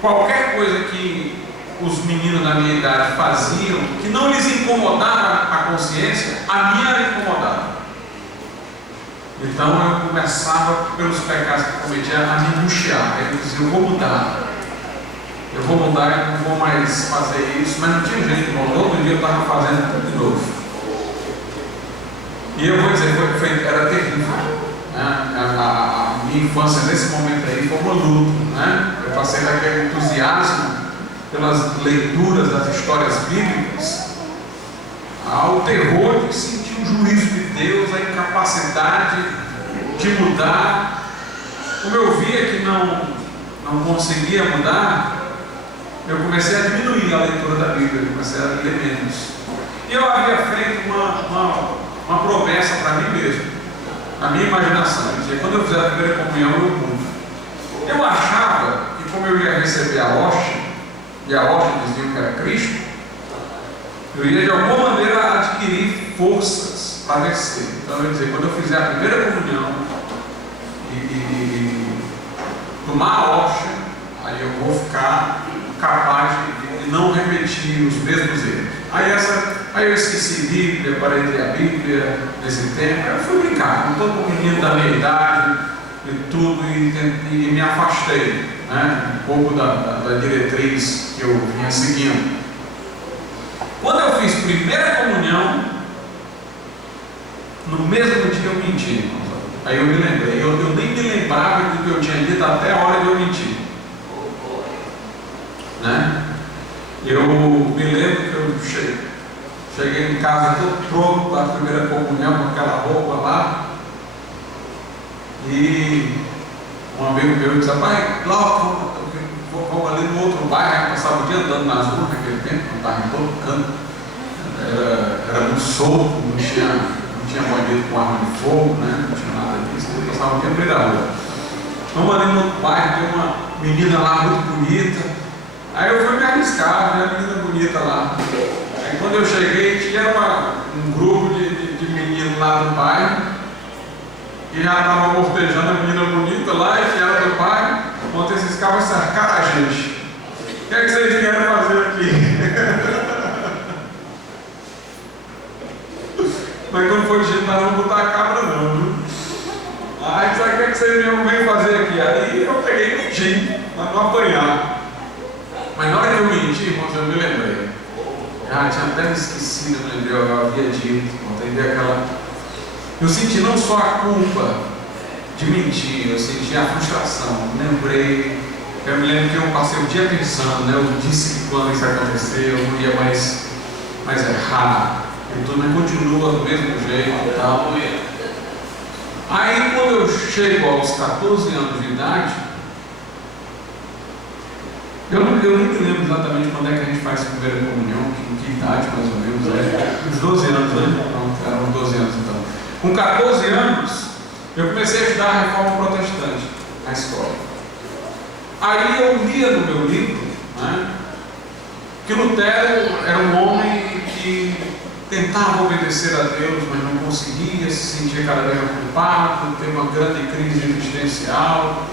qualquer coisa que os meninos da minha idade faziam que não lhes incomodava a consciência, a minha era incomodada. Então eu começava pelos pecados que cometia a me angustiar. Eu dizia, eu vou mudar, eu não vou mais fazer isso, mas não tinha jeito, irmão. Todo dia eu estava fazendo tudo de novo. E eu vou dizer, era terrível. A minha infância nesse momento aí foi uma luta, né? Eu passei daquele entusiasmo pelas leituras das histórias bíblicas ao terror de sentir o juízo de Deus, a incapacidade de mudar. Como eu via que não conseguia mudar, eu comecei a diminuir a leitura da Bíblia, eu comecei a ler menos. E eu havia feito uma promessa para mim mesmo, a minha imaginação, dizia, quando eu fizer a primeira comunhão eu mudo. Eu achava que como eu ia receber a hóstia, e a hóstia dizia que era Cristo, eu ia de alguma maneira adquirir forças para vencer. Então eu ia dizer, quando eu fizer a primeira comunhão e tomar a hóstia, aí eu vou ficar capaz de não repetir os mesmos erros. Aí eu esqueci Bíblia, parei de ler a Bíblia nesse tempo. Eu fui brincar com todo menino da minha idade e tudo, e me afastei, né, um pouco da diretriz que eu vinha seguindo. Quando eu fiz primeira comunhão, no mesmo dia eu menti. Aí eu me lembrei, eu nem me lembrava do que eu tinha dito até a hora de eu mentir, né? Eu me lembro que eu cheguei em casa todo pronto para a primeira comunhão com aquela roupa lá, e um amigo meu disse, pai, lá vamos ali no outro bairro, passava o dia andando nas ruas naquele tempo, não estava em todo canto, era muito solto, não tinha bandido com arma de fogo, né? Não tinha nada disso, eu passava o dia no meio da rua. Vamos ali no outro bairro, tem uma menina lá muito bonita. Aí eu fui me arriscar, né, a menina bonita lá. Aí quando eu cheguei, tinha um grupo de meninos lá do bairro, que já estavam cortejando a menina bonita lá, e que era do bairro. Ontem esses caras cercaram a gente. O que é que vocês vieram fazer aqui? Mas quando foi gente, não vamos botar a cabra não, viu? Aí sabe o que é que vocês vêm fazer aqui? Aí eu peguei e menti, para não apanhar. Mas na hora que eu menti, irmãos, eu me lembrei. tinha até esquecido, eu lembrei, eu havia dito, entendeu aquela... Eu senti não só a culpa de mentir, eu senti a frustração, lembrei, eu me lembro que eu passei o dia pensando, né? Eu disse que quando isso aconteceu, eu não ia mais errar, e tudo, mas continua do mesmo jeito e tal. Aí quando eu chego aos 14 anos de idade, eu não me lembro exatamente quando é que a gente faz a primeira comunhão, que idade mais ou menos, uns 12 anos, né? Não, eram uns 12 anos então. Com 14 anos, eu comecei a estudar a Reforma Protestante na escola. Aí eu lia no meu livro, né, que Lutero era um homem que tentava obedecer a Deus, mas não conseguia, se sentia cada vez mais culpado, teve uma grande crise existencial,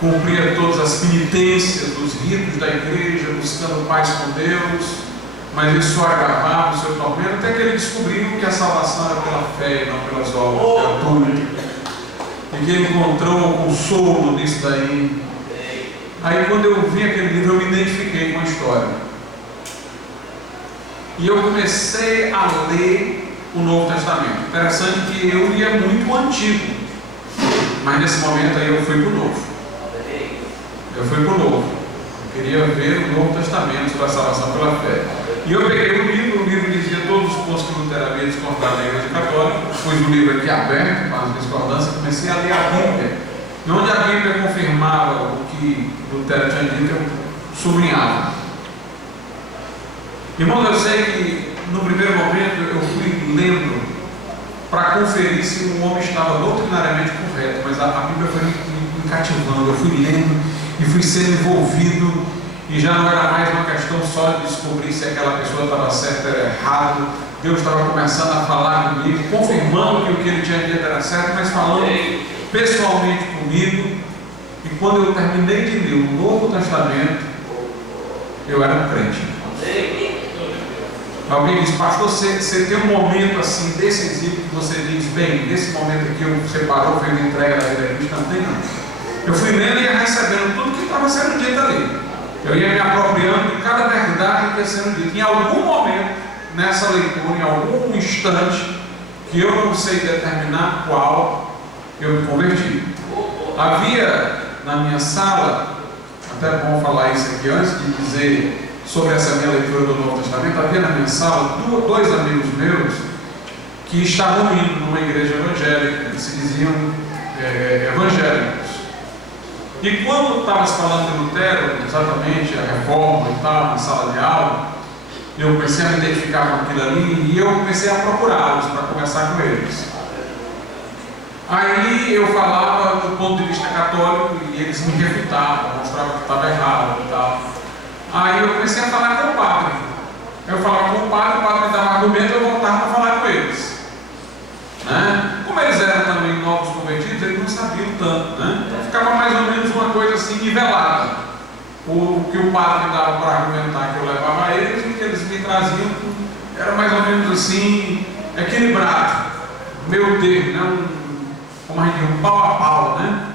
cumpria todas as penitências dos ritos da igreja, buscando paz com Deus, mas isso só agravava o seu tormento, até que ele descobriu que a salvação era pela fé e não pelas obras gratuitas, e que ele encontrou consolo nisso daí. Aí quando eu vi aquele livro, eu me identifiquei com a história. E eu comecei a ler o Novo Testamento. Interessante que eu lia muito o Antigo, mas nesse momento aí eu fui para o Novo. Eu fui para o Novo. Eu queria ver o Novo Testamento sobre a salvação pela fé. E eu peguei o livro dizia todos os pontos que Lutero havia discordado da Igreja Católica. Pus o livro aqui aberto, para as discordâncias, comecei a ler a Bíblia. E onde a Bíblia confirmava o que Lutero tinha dito, eu sublinhava. Irmãos, eu sei que no primeiro momento eu fui lendo para conferir se o homem estava doutrinariamente correto, mas a Bíblia foi me cativando. Eu fui lendo e fui sendo envolvido, e já não era mais uma questão só de descobrir se aquela pessoa estava certa ou era errado. Deus estava começando a falar comigo, confirmando que o que ele tinha dito era certo, mas falando pessoalmente comigo. E quando eu terminei de ler o Novo Testamento, eu era um crente. Alguém diz, pastor, você tem um momento assim decisivo que você diz, bem, nesse momento aqui eu separou, fez a entrega da vida cristã? Não tem não. Eu fui lendo e ia recebendo tudo que estava sendo dito ali. Eu ia me apropriando de cada verdade que ia sendo dita. Em algum momento, nessa leitura, em algum instante, que eu não sei determinar qual, eu me converti. Havia na minha sala, até bom falar isso aqui antes de dizer sobre essa minha leitura do Novo Testamento, havia na minha sala dois amigos meus que estavam indo numa igreja evangélica, eles se diziam evangélicos. E quando estava se falando de Lutero, exatamente a reforma e tal, na sala de aula, eu comecei a me identificar com aquilo ali e eu comecei a procurá-los para conversar com eles. Aí eu falava do ponto de vista católico e eles me refutavam, mostravam que estava errado e tal. Aí eu comecei a falar com o padre. Eu falava com o padre me dava argumento, eu voltava para falar com eles. Né? Como eles eram também novos convertidos, eles não sabiam tanto. Né? Então ficava mais ou menos uma coisa assim nivelada. O que o padre me dava para argumentar que eu levava a eles, e o que eles me traziam era mais ou menos assim, equilibrado. Meu Deus, né? Como a gente diz, um pau a pau, né?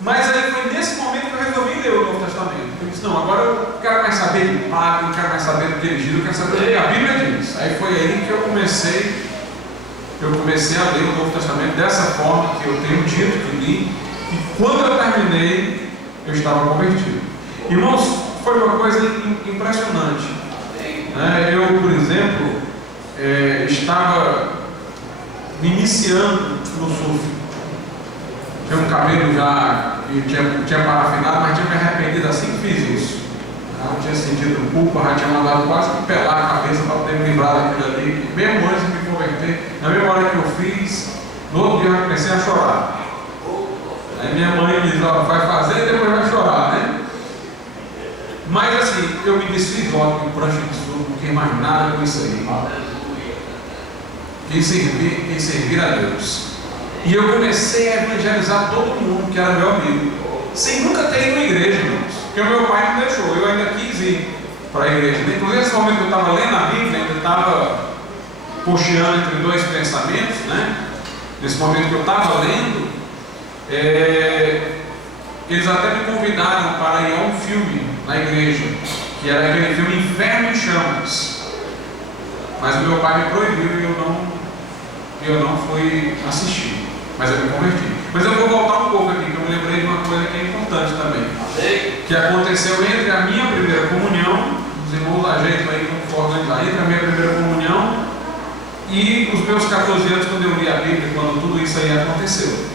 Mas aí foi nesse momento que eu resolvi ler o Novo Testamento. Eu disse, não, agora eu quero mais saber de padre, não quero mais saber do que ele diz, eu quero saber do que a Bíblia diz. Aí foi aí que eu comecei a ler o Novo Testamento dessa forma que eu tenho dito que li, e quando eu terminei, eu estava convertido. Irmãos, foi uma coisa impressionante. Eu, por exemplo, estava me iniciando no surf. Tinha um cabelo já que tinha parafinado, mas tinha me arrependido assim que fiz isso. Eu tinha sentido culpa, já tinha mandado quase que pelar a cabeça para poder me livrar daquilo ali. Mesmo antes de me converter, na mesma hora que eu fiz, no outro dia eu comecei a chorar. Aí minha mãe diz, vai fazer e depois vai chorar, né? Mas assim, eu me desfiz logo com prancha de surf, não queria mais nada com isso aí. Quem servir a Deus. E eu comecei a evangelizar todo mundo que era meu amigo, sem nunca ter ido à igreja, irmãos, porque o meu pai não deixou, eu ainda quis ir para a igreja. Inclusive, nesse momento que eu estava lendo a Bíblia, ainda estava cocheando entre dois pensamentos, né? Nesse momento que eu estava lendo, eles até me convidaram para ir a um filme na igreja, que era aquele filme Inferno em Chamas. Mas o meu pai me proibiu e eu não fui assistir. Mas eu me converti. Mas eu vou voltar um pouco aqui, que eu me lembrei de uma coisa que é importante também. Que aconteceu entre a minha primeira comunhão, os irmãos ajeitam aí como for organizar, entre a minha primeira comunhão e os meus 14 anos, quando eu li a Bíblia, quando tudo isso aí aconteceu.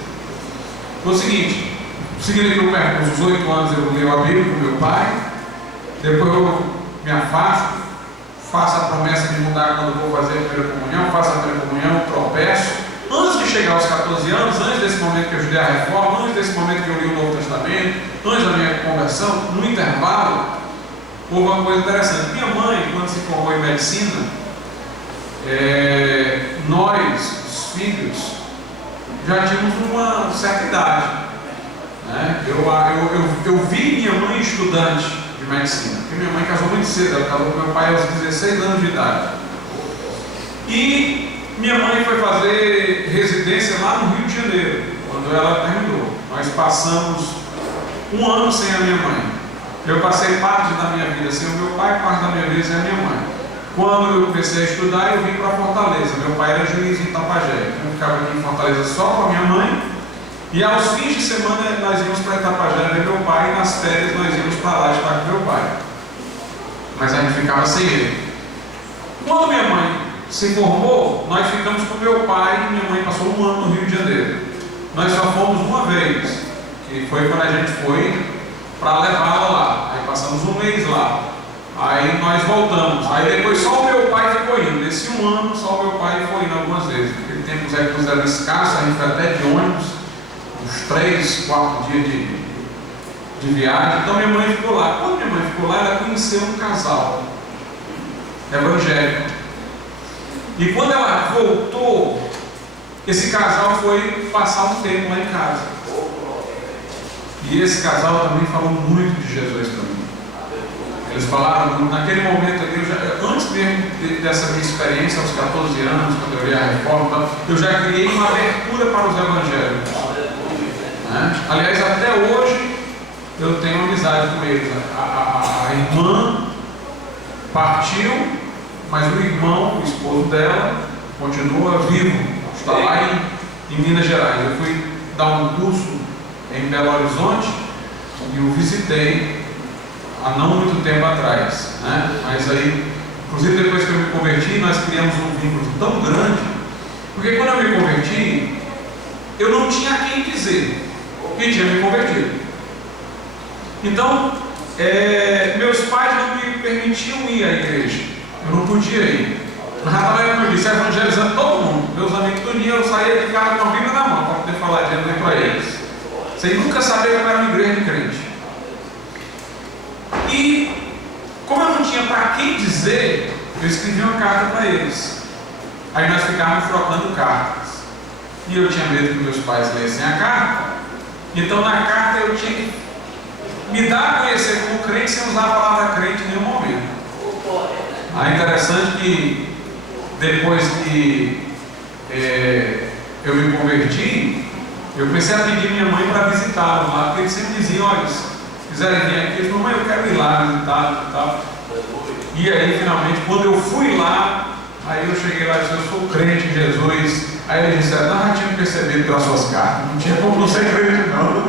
Foi o seguinte, seguindo aqui o percurso, os 8 anos eu leio a Bíblia com meu pai, depois eu me afasto, faço a promessa de mudar quando eu vou fazer a primeira comunhão, faço a primeira comunhão, tropeço. Antes de chegar aos 14 anos, antes desse momento que eu estudei a reforma, antes desse momento que eu li o Novo Testamento, antes da minha conversão, no intervalo, houve uma coisa interessante. Minha mãe, quando se formou em medicina, nós, os filhos, já tínhamos uma certa idade, né? Eu vi minha mãe estudante de medicina, porque minha mãe casou muito cedo, ela casou com meu pai aos 16 anos de idade. E minha mãe foi fazer residência lá no Rio de Janeiro, quando ela terminou. Nós passamos 1 ano sem a minha mãe. Eu passei parte da minha vida sem o meu pai, parte da minha vida sem a minha mãe. Quando eu comecei a estudar, eu vim para Fortaleza. Meu pai era juiz em Itapajé. Eu ficava aqui em Fortaleza só com a minha mãe. E aos fins de semana nós íamos para Itapajé ver meu pai, e nas férias nós íamos para lá estar com meu pai. Mas a gente ficava sem ele. Quando minha mãe se formou, nós ficamos com meu pai e minha mãe passou 1 ano no Rio de Janeiro. Nós só fomos uma vez, que foi quando a gente foi para levá-la lá. Aí passamos 1 mês lá. Aí nós voltamos. Aí depois só o meu pai ficou indo. Nesse 1 ano, só o meu pai foi indo algumas vezes. Naquele tempo os recursos eram escassos, a gente foi até de ônibus, uns 3, 4 dias de viagem. Então minha mãe ficou lá. Quando minha mãe ficou lá, ela conheceu um casal evangélico. E quando ela voltou, esse casal foi passar um tempo lá em casa. E esse casal também falou muito de Jesus para mim. Eles falaram, naquele momento ali, antes mesmo dessa minha experiência, aos 14 anos, quando eu li a reforma, eu já criei uma abertura para os evangélicos. Né? Aliás, até hoje, eu tenho amizade com eles. A irmã partiu, mas o irmão, o esposo dela, continua vivo, está lá em Minas Gerais. Eu fui dar um curso em Belo Horizonte e o visitei há não muito tempo atrás, né? Mas aí, inclusive depois que eu me converti, nós criamos um vínculo tão grande, porque quando eu me converti, eu não tinha a quem dizer que tinha me convertido. Então, meus pais não me permitiam ir à igreja. Eu não podia ir. Mas já estava, como eu disse, evangelizando todo mundo. Meus amigos, todo dia eu saía de casa com a Bíblia na mão para poder falar de Jesus para eles. Sem nunca saber que eu era uma igreja de crente. E, como eu não tinha para quem dizer, eu escrevi uma carta para eles. Aí nós ficávamos trocando cartas. E eu tinha medo que meus pais lessem a carta. Então, na carta eu tinha que me dar a conhecer como crente sem usar a palavra crente em nenhum momento. É interessante que depois que eu me converti, eu comecei a pedir minha mãe para visitá-lo lá, porque eles sempre diziam, olha, se quiserem vir aqui, eles mãe, eu quero ir lá visitá-lo e tal. E aí, finalmente, quando eu fui lá, aí eu cheguei lá e disse, eu sou crente em Jesus. Aí eles disseram, não, já tinha percebido pelas suas cartas, não tinha como não ser crente não.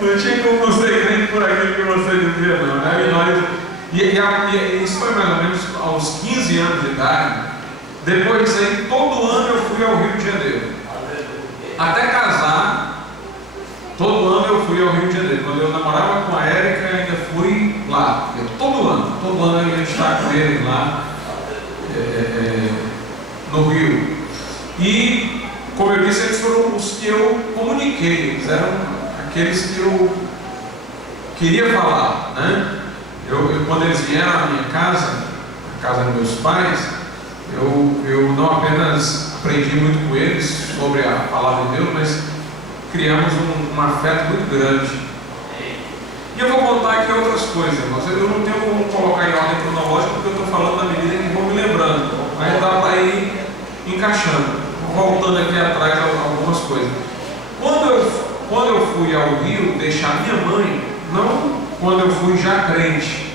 Não tinha como não ser crente por aquilo que você dizia não, né? E isso foi mais ou menos aos 15 anos de idade. Depois disso aí, todo ano eu fui ao Rio de Janeiro. Até casar, todo ano eu fui ao Rio de Janeiro. Quando eu namorava com a Érica, ainda fui lá. Todo ano eu ia estar com eles lá no Rio. E, como eu disse, eles foram os que eu comuniquei. Eles eram aqueles que eu queria falar, né? Quando eles vieram à minha casa, a casa dos meus pais, eu não apenas aprendi muito com eles sobre a palavra de Deus, mas criamos um afeto muito grande. E eu vou contar aqui outras coisas, mas eu não tenho como colocar em ordem cronológica, porque eu estou falando na medida que vou me lembrando, mas dá para ir encaixando, voltando aqui atrás algumas coisas. Quando eu fui ao Rio deixar minha mãe, não quando eu fui já crente,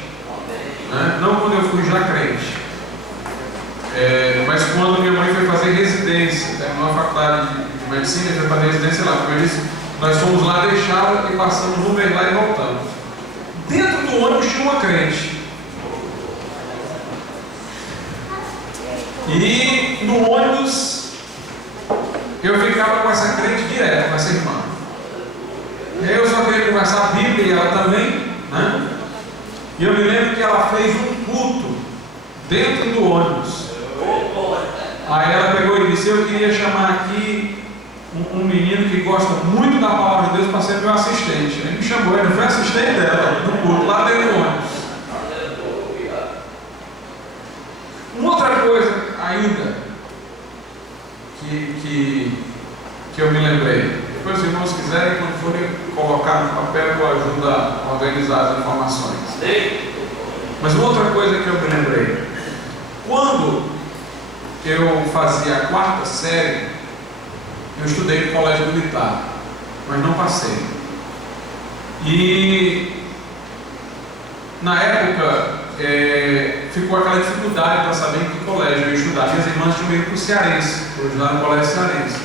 né? Não quando eu fui já crente, mas quando minha mãe foi fazer residência, terminou a faculdade de medicina e foi fazer residência lá. Como eu disse, nós fomos lá deixá-la e passamos um mês lá e voltamos. Dentro do ônibus tinha uma crente. E no ônibus eu ficava com essa crente direto, com essa irmã. Eu só queria conversar a Bíblia e ela também, né? E eu me lembro que ela fez um culto dentro do ônibus. Aí ela pegou e disse: eu queria chamar aqui um menino que gosta muito da palavra de Deus para ser meu assistente. Ele me chamou, ele foi assistente dela no culto, lá dentro do ônibus. Uma outra coisa ainda que eu me lembrei, depois os irmãos quiserem, quando forem colocar no papel, eu ajudo a organizar as informações. Mas uma outra coisa que eu me lembrei, quando eu fazia a 4ª série, eu estudei no colégio militar, mas não passei. E na época ficou aquela dificuldade para saber em que colégio eu ia estudar. Minhas irmãs tinham ido para o Cearense, eu estudava no colégio cearense.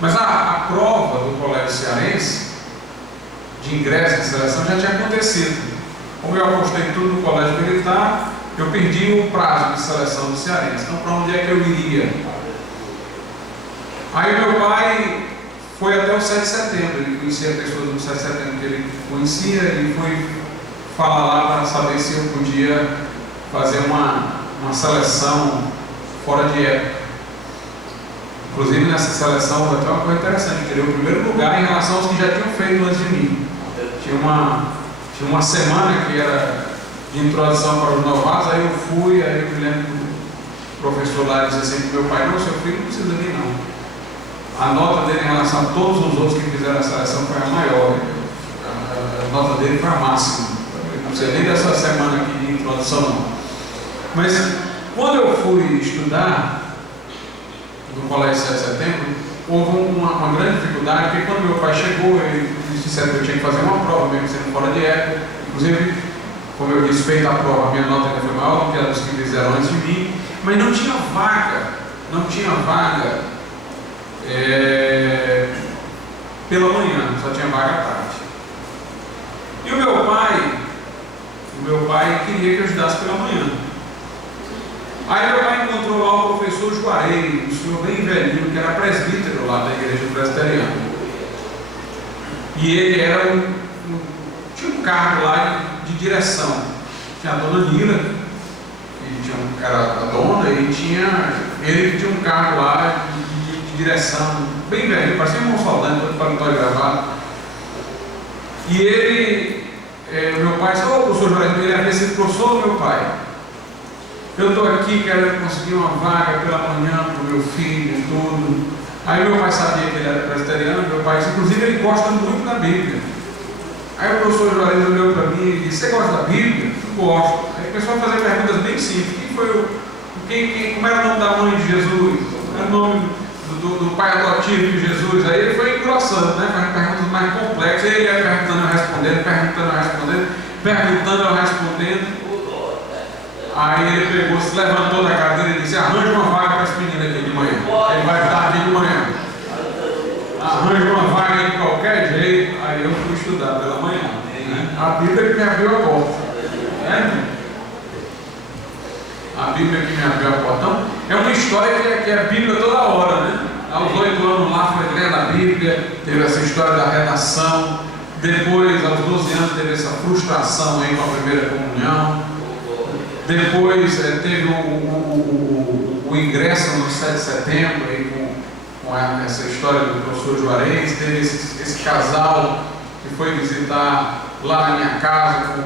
Mas a prova do colégio cearense, de ingresso de seleção, já tinha acontecido. Como eu apostei tudo no colégio militar, eu perdi o prazo de seleção do cearense. Então, para onde é que eu iria? Aí meu pai foi até o 7 de setembro, ele conhecia pessoas do 7 de setembro que ele conhecia, e foi falar lá para saber se eu podia fazer uma seleção fora de época. Inclusive nessa seleção foi até uma coisa interessante, que ele deu o primeiro lugar em relação aos que já tinham feito antes de mim. Tinha uma semana que era de introdução para os novatos, aí eu fui, aí eu me lembro que o professor lá disse assim para meu pai: não, seu filho não precisa vir não. A nota dele em relação a todos os outros que fizeram a seleção foi a maior. A nota dele foi a máxima. Não precisa nem dessa semana aqui de introdução não. Mas quando eu fui estudar no colégio 7 de setembro, houve uma grande dificuldade, porque quando meu pai chegou, ele disse que eu tinha que fazer uma prova, mesmo sendo fora de época. Inclusive, como eu disse, feita a prova, a minha nota ainda foi maior do que a dos que fizeram antes de mim, mas não tinha vaga pela manhã, só tinha vaga à tarde. E o meu pai queria que eu estudasse pela manhã. Aí meu pai encontrou lá o professor Juarez, um senhor bem velhinho, que era presbítero lá da igreja presbiteriana. E ele era tinha um cargo lá de direção. Tinha a dona Nila, que era a dona, e ele tinha um cargo lá de direção, bem velho, parecia um Monsaldanha, todo paletó e gravado. E meu pai disse: ô professor Juarez, ele é esse professor, meu pai, eu estou aqui querendo conseguir uma vaga pela manhã para o meu filho e tudo. Aí meu pai sabia que ele era presbiteriano, meu pai disse, inclusive ele gosta muito da Bíblia. Aí o professor Juarez olhou para mim e disse: você gosta da Bíblia? Eu gosto. Aí começou a fazer perguntas bem simples. Como era o nome da mãe de Jesus? Como era o nome do pai adotivo de Jesus? Aí ele foi engrossando, né? Fazendo perguntas mais complexas. Aí ele ia perguntando, eu respondendo. Aí ele pegou, se levantou da cadeira e disse: arranja uma vaga para esse menino aqui de manhã. Ele vai estar aqui de manhã. Arranja uma vaga de qualquer jeito. Aí eu fui estudar pela manhã, né? A Bíblia que me abriu a porta, né? A Bíblia que me abriu a porta. Então, é uma história que é a Bíblia toda hora, né? Aos 8 anos lá foi lendo a Bíblia, teve essa história da redação. Depois, aos 12 anos, teve essa frustração aí com a primeira comunhão. Depois teve o ingresso no 7 de setembro aí com essa história do professor Juarez. Teve esse casal que foi visitar lá na minha casa, com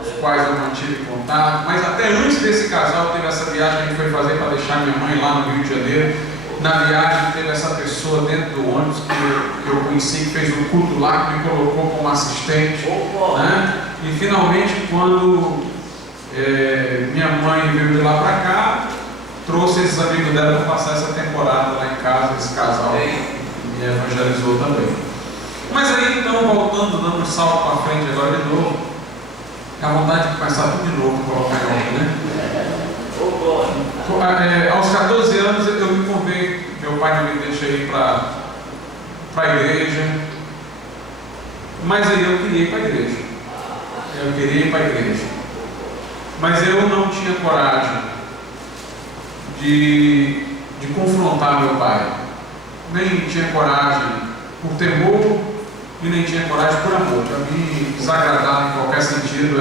os quais eu mantive contato. Mas até antes desse casal teve essa viagem que a gente foi fazer para deixar minha mãe lá no Rio de Janeiro. Na viagem teve essa pessoa dentro do ônibus que eu conheci, que fez um culto lá, que me colocou como assistente, né? E finalmente, quando minha mãe veio de lá para cá, trouxe esses amigos dela para passar essa temporada lá em casa, esse casal me evangelizou também. Mas aí então, voltando, dando um salto para frente agora de novo, Dá vontade de começar tudo de novo, colocar em ordem, né? Aos 14 anos eu me converti, meu pai não me deixou ir para a igreja, mas aí eu queria ir para a igreja. Mas eu não tinha coragem de confrontar meu pai, nem tinha coragem por temor e nem tinha coragem por amor. Para mim, desagradar em qualquer sentido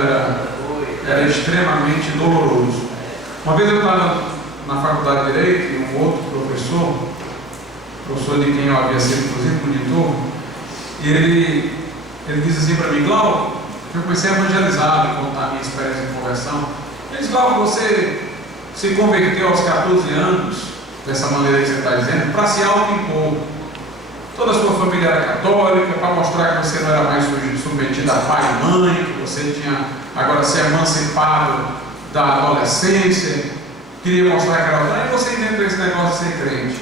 era extremamente doloroso. Uma vez eu estava na faculdade de Direito e um outro professor de quem eu havia sido inclusive monitor, e ele disse assim para mim: Glauco, eu comecei a evangelizar, contar a minha experiência de conversão. Ele disse: Glauco, você se converteu aos 14 anos, dessa maneira que você está dizendo, para se autoimpor. Toda a sua família era católica, para mostrar que você não era mais submetido a pai e mãe, que você tinha agora se emancipado da adolescência, queria mostrar que era outra. Aí você inventou esse negócio de ser crente.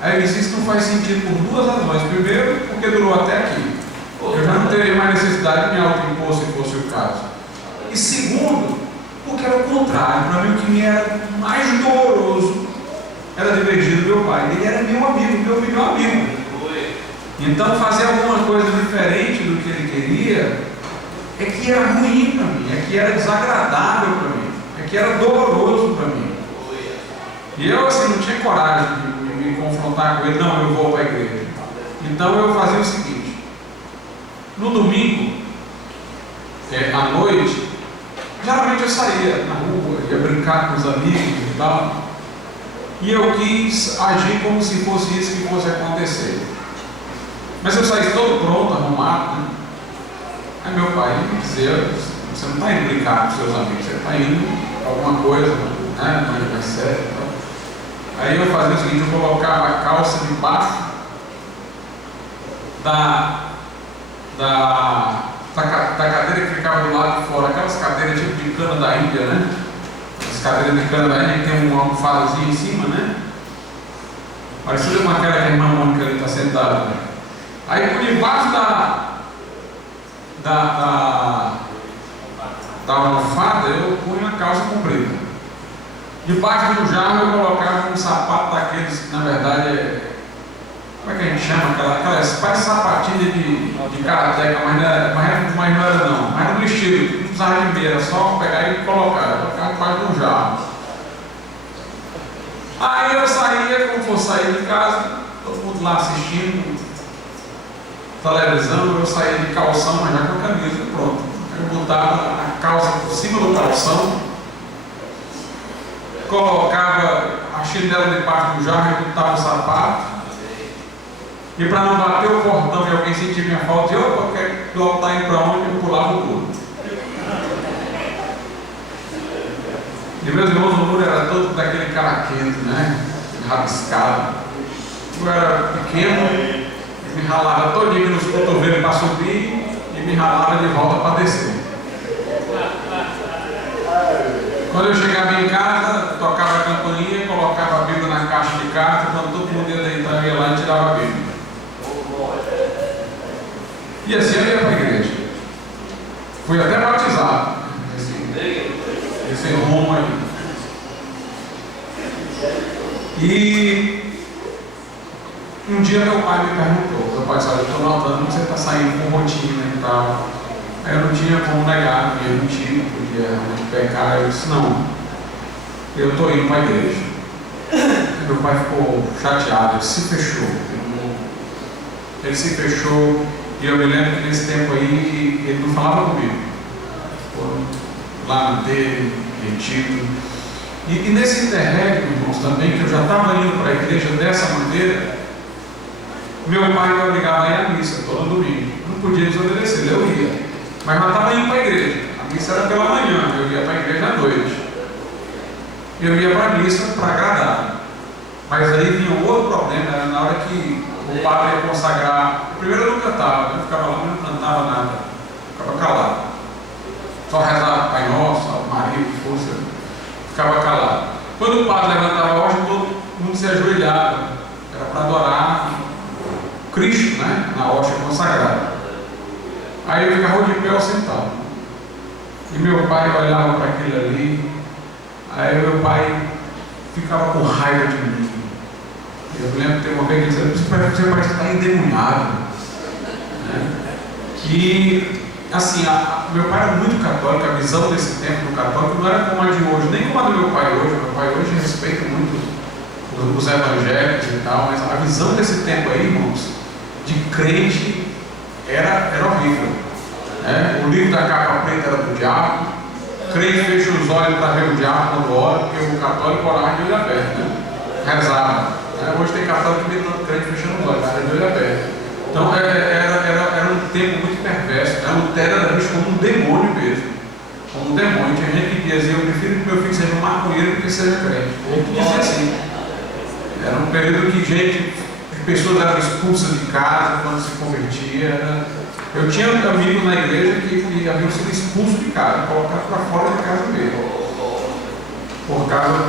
Aí ele disse: isso não faz sentido por duas razões. Primeiro, porque durou até aqui. Eu já não teria mais necessidade de me autoimpor se fosse o caso. E segundo, porque era o contrário. Para mim, o que me era mais doloroso era divergir do meu pai. Ele era meu amigo, meu melhor amigo. Então, fazer alguma coisa diferente do que ele queria é que era ruim para mim, é que era desagradável para mim, é que era doloroso para mim. E eu, assim, não tinha coragem de me confrontar com ele. Não, eu vou para a igreja. Então, eu fazia o seguinte: no domingo, à noite, geralmente eu saía na rua, ia brincar com os amigos e tal, e eu quis agir como se fosse isso que fosse acontecer. Mas eu saí todo pronto, arrumado, né? Aí meu pai me dizia: você não está indo brincar com seus amigos, você está indo para alguma coisa, né? Mais sério e tal. Aí eu fazia o seguinte: eu colocava a calça debaixo da cadeira que ficava do lado de fora, aquelas cadeiras tipo de cana da Índia, né? As cadeiras de cana da Índia que tem uma almofadazinha em cima, né? Parecida com aquela que a irmã Mônica ali está sentada, né? Aí por debaixo da almofada eu punha a calça comprida. Debaixo do jarro eu colocava um sapato daqueles, na verdade, como é que a gente chama? Aquelas parece sapatilha de karateca, mas não era não. Mas era do estilo, não precisava de meia, era só pegar e colocar debaixo do jarro. Aí eu saía, como fosse sair de casa, todo mundo lá assistindo televisão, eu saía de calção, mas já com a camisa, pronto. Eu botava a calça por cima do calção, colocava a chinela debaixo do jarro e botava o sapato. E para não bater o portão e alguém sentir minha falta, eu quero estar indo para onde, eu pulava o muro. E meus irmãos, o muro era todo daquele caraquento, né? Rabiscado. Eu era pequeno, me ralava todinho nos cotovelos para subir e me ralava de volta para descer. Quando eu chegava em casa, tocava a campainha, colocava a Bíblia na caixa de carta. Quando todo mundo ia deitar, eu ia lá e tirava a Bíblia. E assim eu ia para a igreja. Fui até batizado esse rumo aí. E um dia meu pai me perguntou: meu pai disse: olha, eu estou notando que você está saindo com rotina e tal. Aí eu não tinha como negar, não ia mentir, não podia pecar. Eu disse: não, eu estou indo para a igreja. Meu pai ficou chateado, ele se fechou. Ele se fechou, e eu me lembro que nesse tempo aí ele não falava comigo. Lá dele, retido. E nesse interregno, irmãos, também, que eu já estava indo para a igreja dessa maneira, meu pai me obrigava a ir à missa todo domingo. Não podia desobedecer, eu ia. Mas eu estava indo para a igreja. A missa era pela manhã, eu ia para a igreja à noite. Eu ia para a missa para agradar. Mas aí vinha um outro problema, era na hora que o padre ia consagrar. Primeiro eu não cantava, eu ficava lá, mas não cantava nada. Ficava calado. Só rezava Pai Nosso, Ave Maria, que fosse. Ficava calado. Quando o padre levantava a hóstia, todo mundo se ajoelhava. Era para adorar Cristo, né? Na hóstia consagrada. Aí eu ficava de pé ou sentado. E meu pai olhava para aquilo ali, aí meu pai ficava com raiva de mim. Eu lembro que tem uma vez que ele disse: você pode estar endemoniado. Né? Que, assim, meu pai era muito católico, a visão desse tempo do católico não era como a de hoje, nem como a do meu pai hoje. Meu pai hoje respeita muito os evangélicos e tal, mas a visão desse tempo aí, irmãos, de crente era horrível. Né? O livro da capa preta era do diabo, crente fecha os olhos para ver o diabo quando ora, porque o católico orava de olho aberto, né? Rezava. Hoje tem católico que vê tanto crente fechando os olhos, mas de olho aberto. Então era um tempo muito perverso. Né? Lutero era visto como um demônio mesmo, como um demônio. Tinha gente que dizia: eu prefiro que meu filho seja um maconheiro do que seja crente. Outro dizia assim. Era um período que pessoas eram expulsas de casa quando se convertia. Eu tinha amigos na igreja que haviam sido expulsos de casa, colocados para fora da casa mesmo. Por causa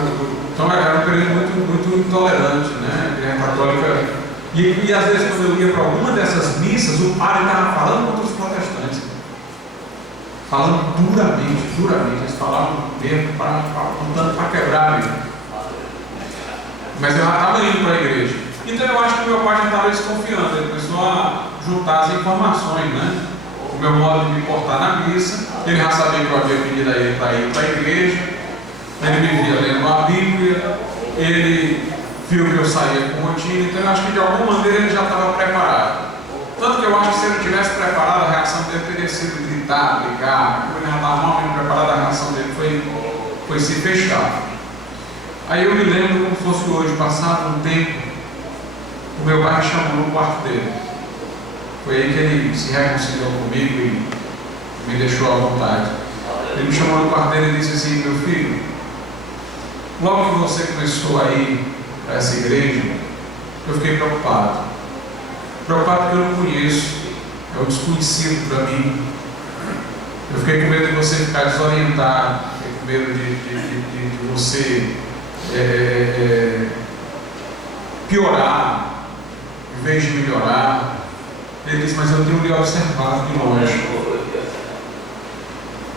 Então era um período muito intolerante, né? A igreja católica. E às vezes, quando eu ia para alguma dessas missas, o padre estava falando contra os protestantes. Falando duramente. Eles falavam mesmo, lutando para quebrar mesmo. Mas eu já estava indo para a igreja. Então eu acho que meu pai já estava desconfiando. Ele começou a juntar as informações, né? O meu modo de me portar na missa. Ele já sabia que eu havia pedido a ele para ir para a igreja. Ele me via lendo a Bíblia. Ele viu que eu saía com rotina. Então eu acho que de alguma maneira ele já estava preparado. Tanto que eu acho que se ele tivesse preparado, a reação dele teria sido gritar, brigar. Como ele já estava mal preparado, a reação dele foi se fechar. Aí eu me lembro como fosse hoje, passado um tempo, o meu pai me chamou no quarto dele. Foi aí que ele se reconciliou comigo e me deixou à vontade. Ele me chamou no quarto dele e disse assim: meu filho, logo que você começou a ir para essa igreja, eu fiquei preocupado. Preocupado porque eu não conheço, é um desconhecido para mim. Eu fiquei com medo de você ficar desorientado, fiquei com medo de você piorar em vez de melhorar. Ele disse: mas eu tenho lhe observado de longe,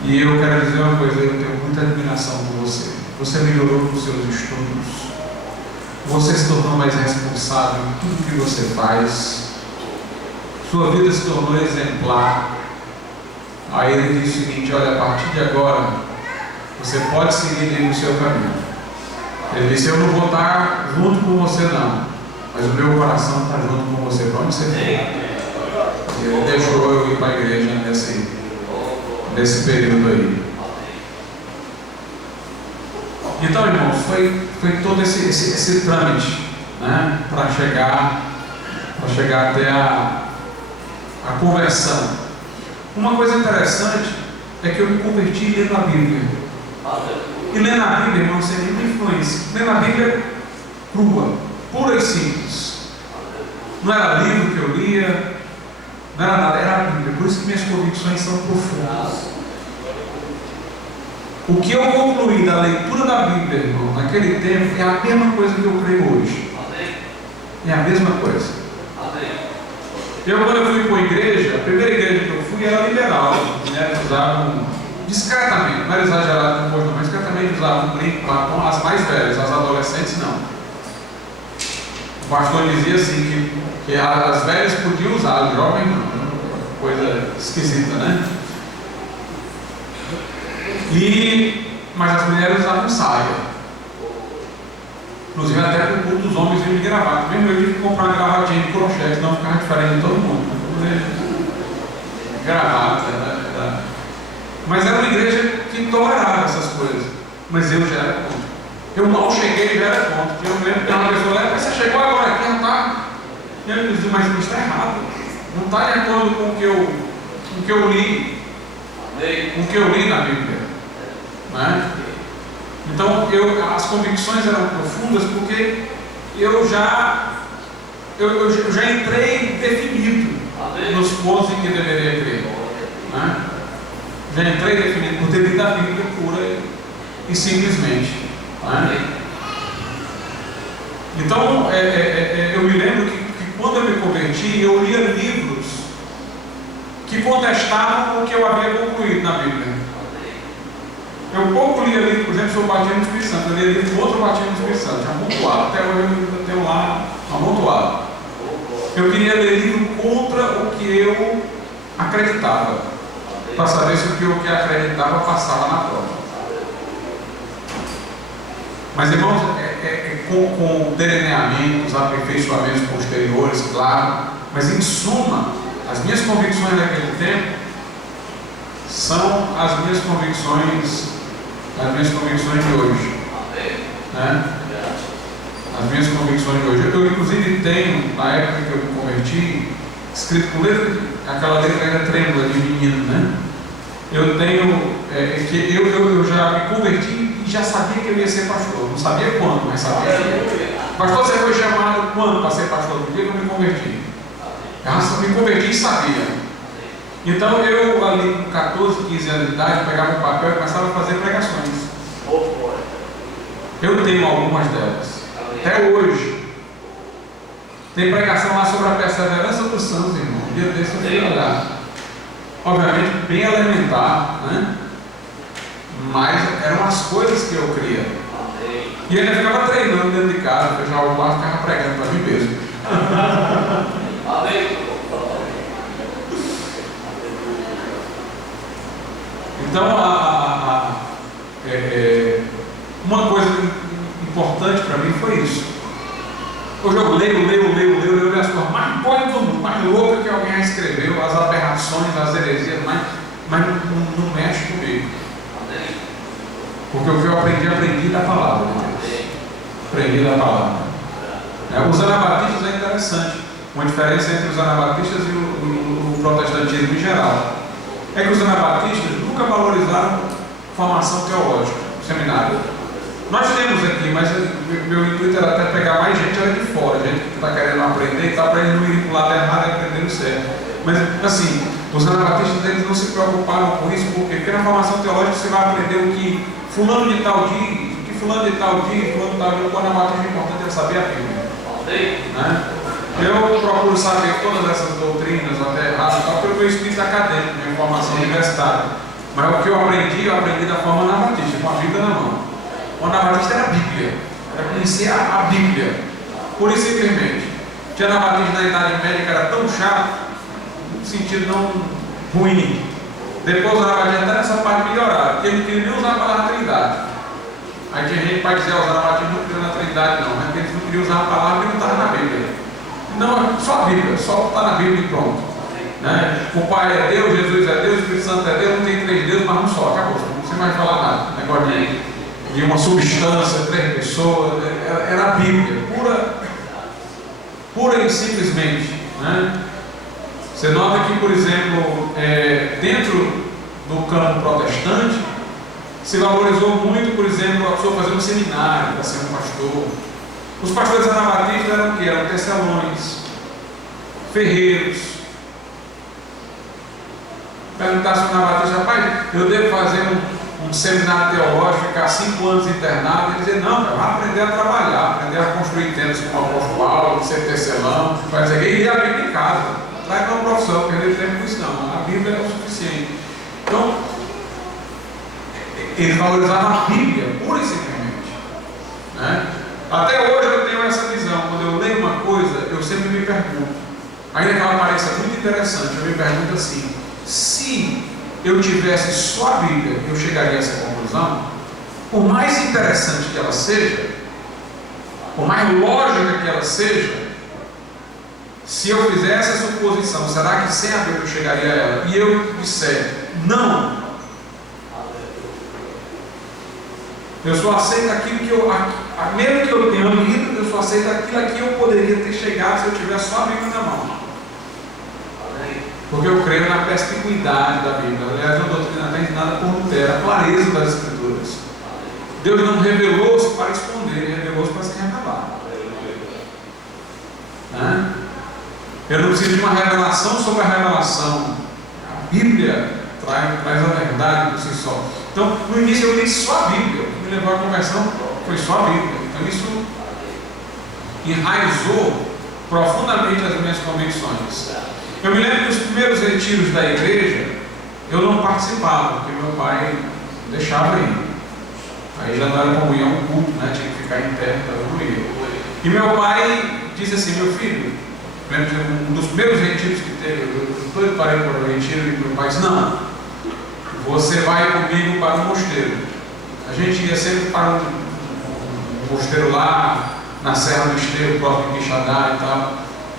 e eu quero dizer uma coisa, eu tenho muita admiração por você. Você melhorou nos seus estudos, você se tornou mais responsável em tudo que você faz, sua vida se tornou exemplar. Aí ele disse o seguinte: olha, a partir de agora você pode seguir no seu caminho. Ele disse: eu não vou estar junto com você não, mas o meu coração está junto com você para onde você for. E ele deixou eu ir para a igreja nesse período aí. Então, irmãos, foi todo esse trâmite, né, para chegar até a conversão. Uma coisa interessante é que eu me converti lendo a Bíblia. E lendo a Bíblia, irmão, sem nenhuma influência. Lendo a Bíblia crua, pura e simples. Não era livro que eu lia, não era nada, era a Bíblia. Por isso que minhas convicções são profundas. O que eu concluí da leitura da Bíblia, irmão, naquele tempo, é a mesma coisa que eu creio hoje. É a mesma coisa. Quando eu fui para a igreja, a primeira igreja que eu fui era liberal. As mulheres usavam discretamente, não era exagerado como hoje, mas discretamente usavam um brinco, batom, as mais velhas, as adolescentes não. O pastor dizia assim que as velhas podiam usar, os jovens não. Coisa esquisita, né? Mas as mulheres usavam saia. Inclusive até para o culto dos homens iam de gravata. Mesmo eu tive que comprar uma gravatinha de crochê, senão ficava diferente de todo mundo. Gravata. Mas era uma igreja que tolerava essas coisas. Mas eu já era contra. Eu mal cheguei e já era contra. Eu me lembro que uma pessoa lá: você chegou agora aqui, não está? E eu disse: mas isso está errado. Não está de acordo com o que eu li. Com o que eu li na Bíblia. Né? Então as convicções eram profundas porque eu já entrei definido nos pontos em que deveria crer. Né? Já entrei definido por ter lido a Bíblia pura e simplesmente. Né? Então eu me lembro que quando eu me converti, eu lia livros que contestavam o que eu havia concluído na Bíblia. Eu pouco li ali, por exemplo, sobre o batismo no Espírito Santo. Eu li ali outro batismo no Espírito Santo, amontoado. Até hoje eu ainda tenho lá amontoado. Eu queria ler livro contra o que eu acreditava, para saber se o que eu acreditava passava na prova. Mas, irmãos, com delineamentos, aperfeiçoamentos posteriores, claro, mas em suma, as minhas convicções naquele tempo são as minhas convicções de hoje, né? As minhas convicções de hoje. Eu inclusive tenho, na época que eu me converti, escrito com letra, aquela letra ainda trêmula de menino, né? Eu tenho, eu já me converti e já sabia que eu ia ser pastor. Não sabia quando, mas sabia que. Pastor, você foi chamado quando para ser pastor? No dia que eu me converti. Eu me converti e sabia. Então eu, ali com 14, 15 anos de idade, pegava um papel e começava a fazer pregações. Eu tenho algumas delas. Até hoje. Tem pregação lá sobre a perseverança dos santos, irmão. Um dia desse eu fui olhar. Obviamente bem elementar, né? Mas eram as coisas que eu cria. E eu ainda ficava treinando dentro de casa, fechava o quarto e ficava pregando para mim mesmo. Então, uma coisa importante para mim foi isso. Hoje eu leio as coisas mais boas do mundo, mais loucas que alguém já escreveu, as aberrações, as heresias, mas não mexe comigo. Porque o que eu aprendi da palavra de Deus. Aprendi da palavra. Os anabatistas é interessante. Uma diferença entre os anabatistas e o protestantismo em geral é que os anabatistas nunca valorizaram formação teológica no seminário. Nós temos aqui, mas meu intuito era até pegar mais gente ali de fora, gente que está querendo aprender e está aprendendo a ir para o lado errado e aprendendo certo. Mas assim, os anabatistas eles não se preocuparam com isso, porque na formação teológica você vai aprender o que fulano de tal diz, o que fulano de tal diz, fulano de tal diz. O anabatismo é importante é saber a Bíblia. Né? Eu procuro saber todas essas doutrinas, até erradas, pelo meu espírito acadêmico, minha formação universitária. Mas o que eu aprendi da forma anabatista, com a Bíblia na mão. O anabatista era a Bíblia, era conhecer a Bíblia, pura e simplesmente. O anabatista na Idade Média era tão chato, no sentido não ruim. Depois o anabatista até nessa parte melhorar, porque ele não queria nem usar a palavra Trindade. Aí tinha gente para dizer, os anabatistas não queriam na Trindade não, mas eles não queriam usar a palavra que não estava na Bíblia. Não, só a Bíblia, só o que está na Bíblia e pronto. Né? O Pai é Deus, Jesus é Deus, o Espírito Santo é Deus, não tem 3 deuses, mas um só, acabou, não precisa mais falar nada. Negócio de uma substância, 3 pessoas, era a Bíblia, pura e simplesmente. Né? Você nota que, por exemplo, dentro do campo protestante, se valorizou muito, por exemplo, a pessoa fazer um seminário para ser um pastor. Os pastores anabatistas eram o quê? Eram tecelões, ferreiros. Perguntasse ao anabatista, rapaz, eu devo fazer um seminário teológico, ficar 5 anos internado? Ele dizia, não, vai aprender a trabalhar, aprender a construir tendas como o apóstolo Paulo, ser tecelão, fazer e ir a Bíblia em casa. Traz uma profissão, perder tempo com isso não. A Bíblia é o suficiente. Então, eles valorizavam a Bíblia, pura e simplesmente. Né? Até hoje eu tenho essa visão. Quando eu leio uma coisa, eu sempre me pergunto, ainda que ela pareça muito interessante, eu me pergunto assim: se eu tivesse só a Bíblia, eu chegaria a essa conclusão? Por mais interessante que ela seja, por mais lógica que ela seja, se eu fizesse essa suposição, será que sem a Bíblia eu chegaria a ela? E eu disser, não, eu só aceito aquilo que mesmo que eu tenha lido, eu só aceito aquilo a que eu poderia ter chegado se eu tivesse só a Bíblia na mão. Porque eu creio na perspicuidade da Bíblia. Aliás, a doutrina está ensinada por Lutero, a clareza das Escrituras. Deus não revelou-se para esconder, Ele revelou-se para se revelar. Né? Eu não preciso de uma revelação sobre a revelação. A Bíblia traz a verdade por si só. Então, no início eu li só a Bíblia. O que me levou à conversão foi só a Bíblia. Então, isso enraizou profundamente as minhas convicções. Eu me lembro que os primeiros retiros da igreja eu não participava, porque meu pai deixava ir. Aí já não era comunhão, culto, né? Tinha que ficar em terra, então eu não ia. E meu pai disse assim: meu filho, um dos primeiros retiros que teve, eu estou doido para o retiro, e meu pai disse: não, você vai comigo para o mosteiro. A gente ia sempre para um mosteiro lá na Serra do Esteiro, próximo de Quixadá e tal.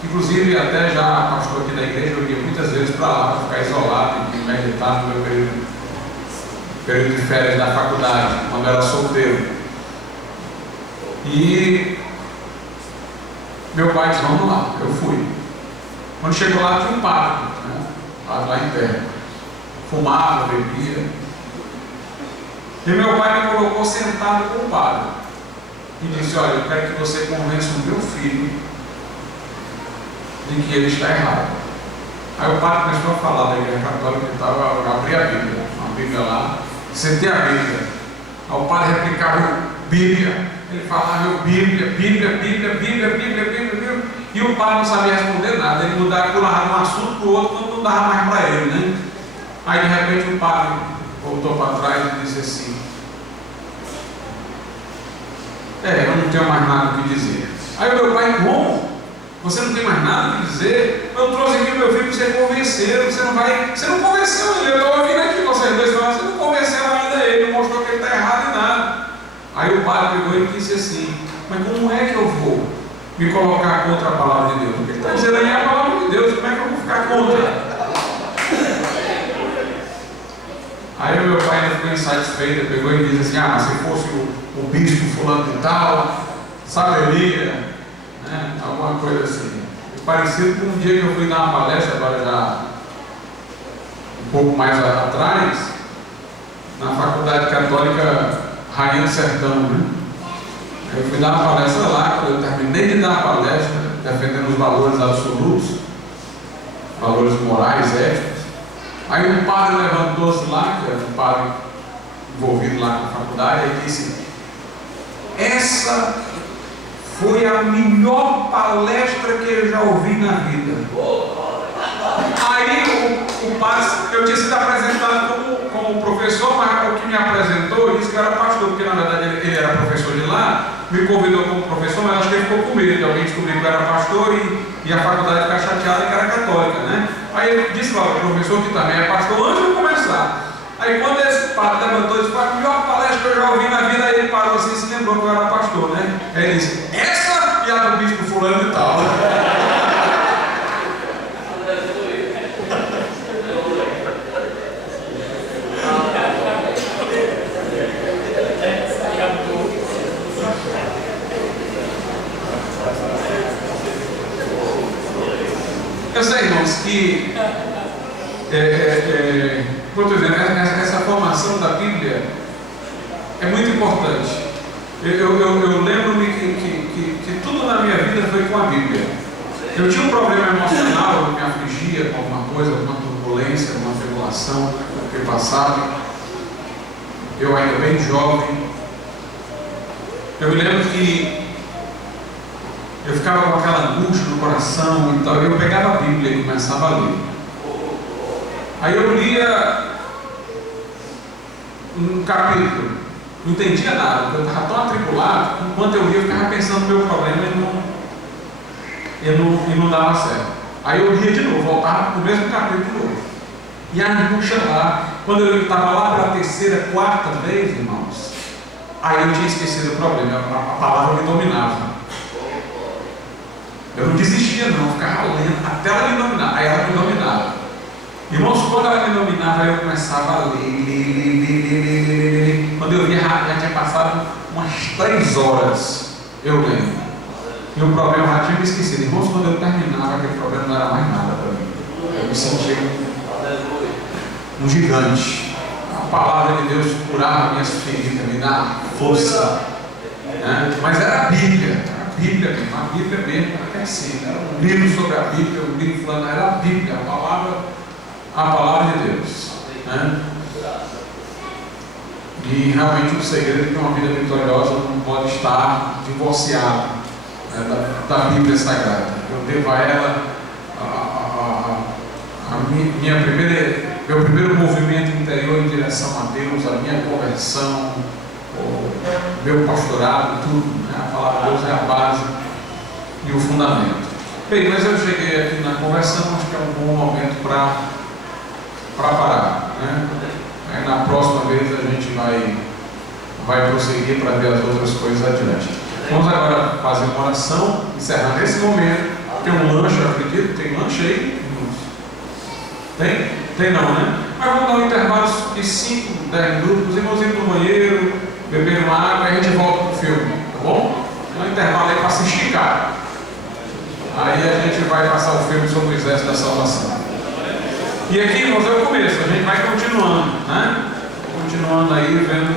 Inclusive, até já pastor aqui da igreja, eu ia muitas vezes para lá, para ficar isolado e meditar no meu período de férias da faculdade, quando eu era solteiro. E meu pai disse: vamos lá. Eu fui. Quando chegou lá, tinha um padre, né? Padre lá em terra. Fumava, bebia. E meu pai me colocou sentado com o padre e disse: olha, eu quero que você convença o meu filho de que ele está errado. Aí o padre começou a falar da igreja católica e tal. Eu abri a Bíblia, uma Bíblia lá, sentei a Bíblia. Aí o padre replicava: Bíblia. Ele falava: Bíblia. E o padre não sabia responder nada. Ele mudava, pulava de um assunto para o outro, quando não dava mais para ele, né? Aí de repente o padre voltou para trás e disse assim: eu não tenho mais nada o que dizer. Aí o meu pai: como? Você não tem mais nada o que dizer? Eu trouxe aqui o meu filho para você convencer. Você não convenceu ele. Eu estou ouvindo aqui vocês dois falando, você não convenceu ainda ele, não mostrou que ele está errado em nada. Aí o padre pegou e disse assim: mas como é que eu vou me colocar contra a palavra de Deus? Porque ele está dizendo aí a palavra de Deus, como é que eu vou ficar contra? Aí o meu pai ainda ficou insatisfeito, pegou e disse assim: mas se fosse o bispo fulano de tal, saberia, né? Alguma coisa assim. Parecido com um dia que eu fui dar uma palestra, agora já um pouco mais atrás, na Faculdade Católica Rainha do Sertão, né? Eu fui dar uma palestra lá. Quando eu terminei de dar a palestra, defendendo os valores absolutos, valores morais, éticos, aí um padre levantou-se lá, que era um padre envolvido lá com a faculdade, e disse: essa foi a melhor palestra que eu já ouvi na vida. Aí o padre, eu tinha sido apresentado como professor, mas o que me apresentou disse que eu era pastor, porque na verdade ele era professor de lá, me convidou como professor, mas acho que ele ficou com medo de alguém descobrir que eu era pastor e a faculdade ficar chateada que era católica, né? Aí ele disse lá: o professor que também é pastor, antes de começar. Aí quando esse padre levantou e disse: foi a melhor palestra que eu já ouvi na vida, aí ele parou assim e se lembrou que eu era pastor, né? Aí ele disse: essa e a do bispo fulano e tal. Eu sei, irmãos, que como eu estou dizendo, essa formação da Bíblia é muito importante. Eu lembro-me que tudo na minha vida foi com a Bíblia. Eu tinha um problema emocional, eu me afligia com alguma coisa, alguma turbulência, alguma tribulação que passava. Eu ainda bem jovem. Eu me lembro que eu ficava com aquela angústia no coração e tal. Eu pegava a Bíblia e começava a ler. Aí eu lia um capítulo, não entendia nada, porque eu estava tão atribulado, enquanto eu lia eu ficava pensando no meu problema e não dava certo. Aí eu lia de novo, voltava para o mesmo capítulo de novo. E a angústia lá, quando eu estava lá pela terceira, quarta vez, irmãos, aí eu tinha esquecido o problema, a palavra me dominava. Eu não desistia não, eu ficava lendo até ela me dominar, aí ela me dominava. Irmãos, quando ela me dominava, eu começava a ler. Quando eu via, já tinha passado umas 3 horas, eu lembro. E o problema já tinha me esquecido. Irmãos, quando eu terminava, aquele problema não era mais nada para mim. Eu me sentia um gigante. A palavra de Deus curava minhas feridas, me dava força. Né? Mas era a Bíblia. A Bíblia mesmo, era assim. Era um livro sobre a Bíblia, um livro falando, era a Bíblia, a palavra de Deus, né? E realmente o segredo de uma vida vitoriosa não pode estar divorciado, né, da Bíblia Sagrada. Eu devo a ela a minha primeira meu primeiro movimento interior em direção a Deus, a minha conversão, o meu pastorado, tudo, né? A palavra de Deus é a base e o fundamento. Bem, mas eu cheguei aqui na conversão, acho que é um bom momento para parar, né? Aí na próxima vez a gente vai prosseguir para ver as outras coisas adiante. Vamos agora fazer uma oração, encerrar nesse momento. Tem um lanche, eu acredito, tem lanche aí? Tem? Tem não, né? Mas vamos dar um intervalo de 5, 10 minutos, os irmãos indo no banheiro, beber uma água e a gente volta pro filme, tá bom? Tem um intervalo aí para se esticar. Aí a gente vai passar o filme sobre o exército da salvação. E aqui, irmãos, é o começo, a gente vai continuando, né? Continuando aí, vendo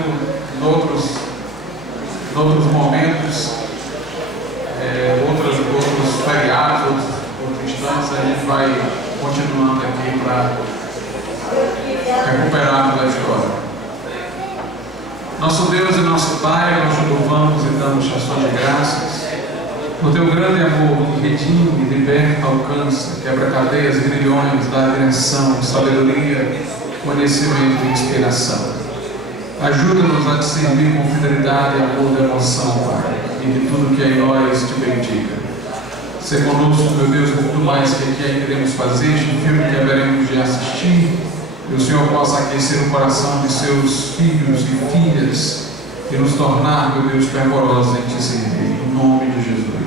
em outros momentos, outros feriados, outros instantes, a gente vai continuando aqui para recuperarmos a história. Nosso Deus e nosso Pai, nós te louvamos e damos ações de graças por teu grande amor que redime, liberta, alcança, quebra cadeias, grilhões, dá direção, sabedoria, conhecimento e inspiração. Ajuda-nos a te servir com fidelidade, amor e devoção, Pai, e de tudo que é em nós te bendiga. Ser conosco, meu Deus, muito mais que aqui ainda iremos fazer, este filme que haveremos de assistir, e o Senhor possa aquecer o coração de seus filhos e filhas e nos tornar, meu Deus, fervorosos em te servir. Em nome de Jesus.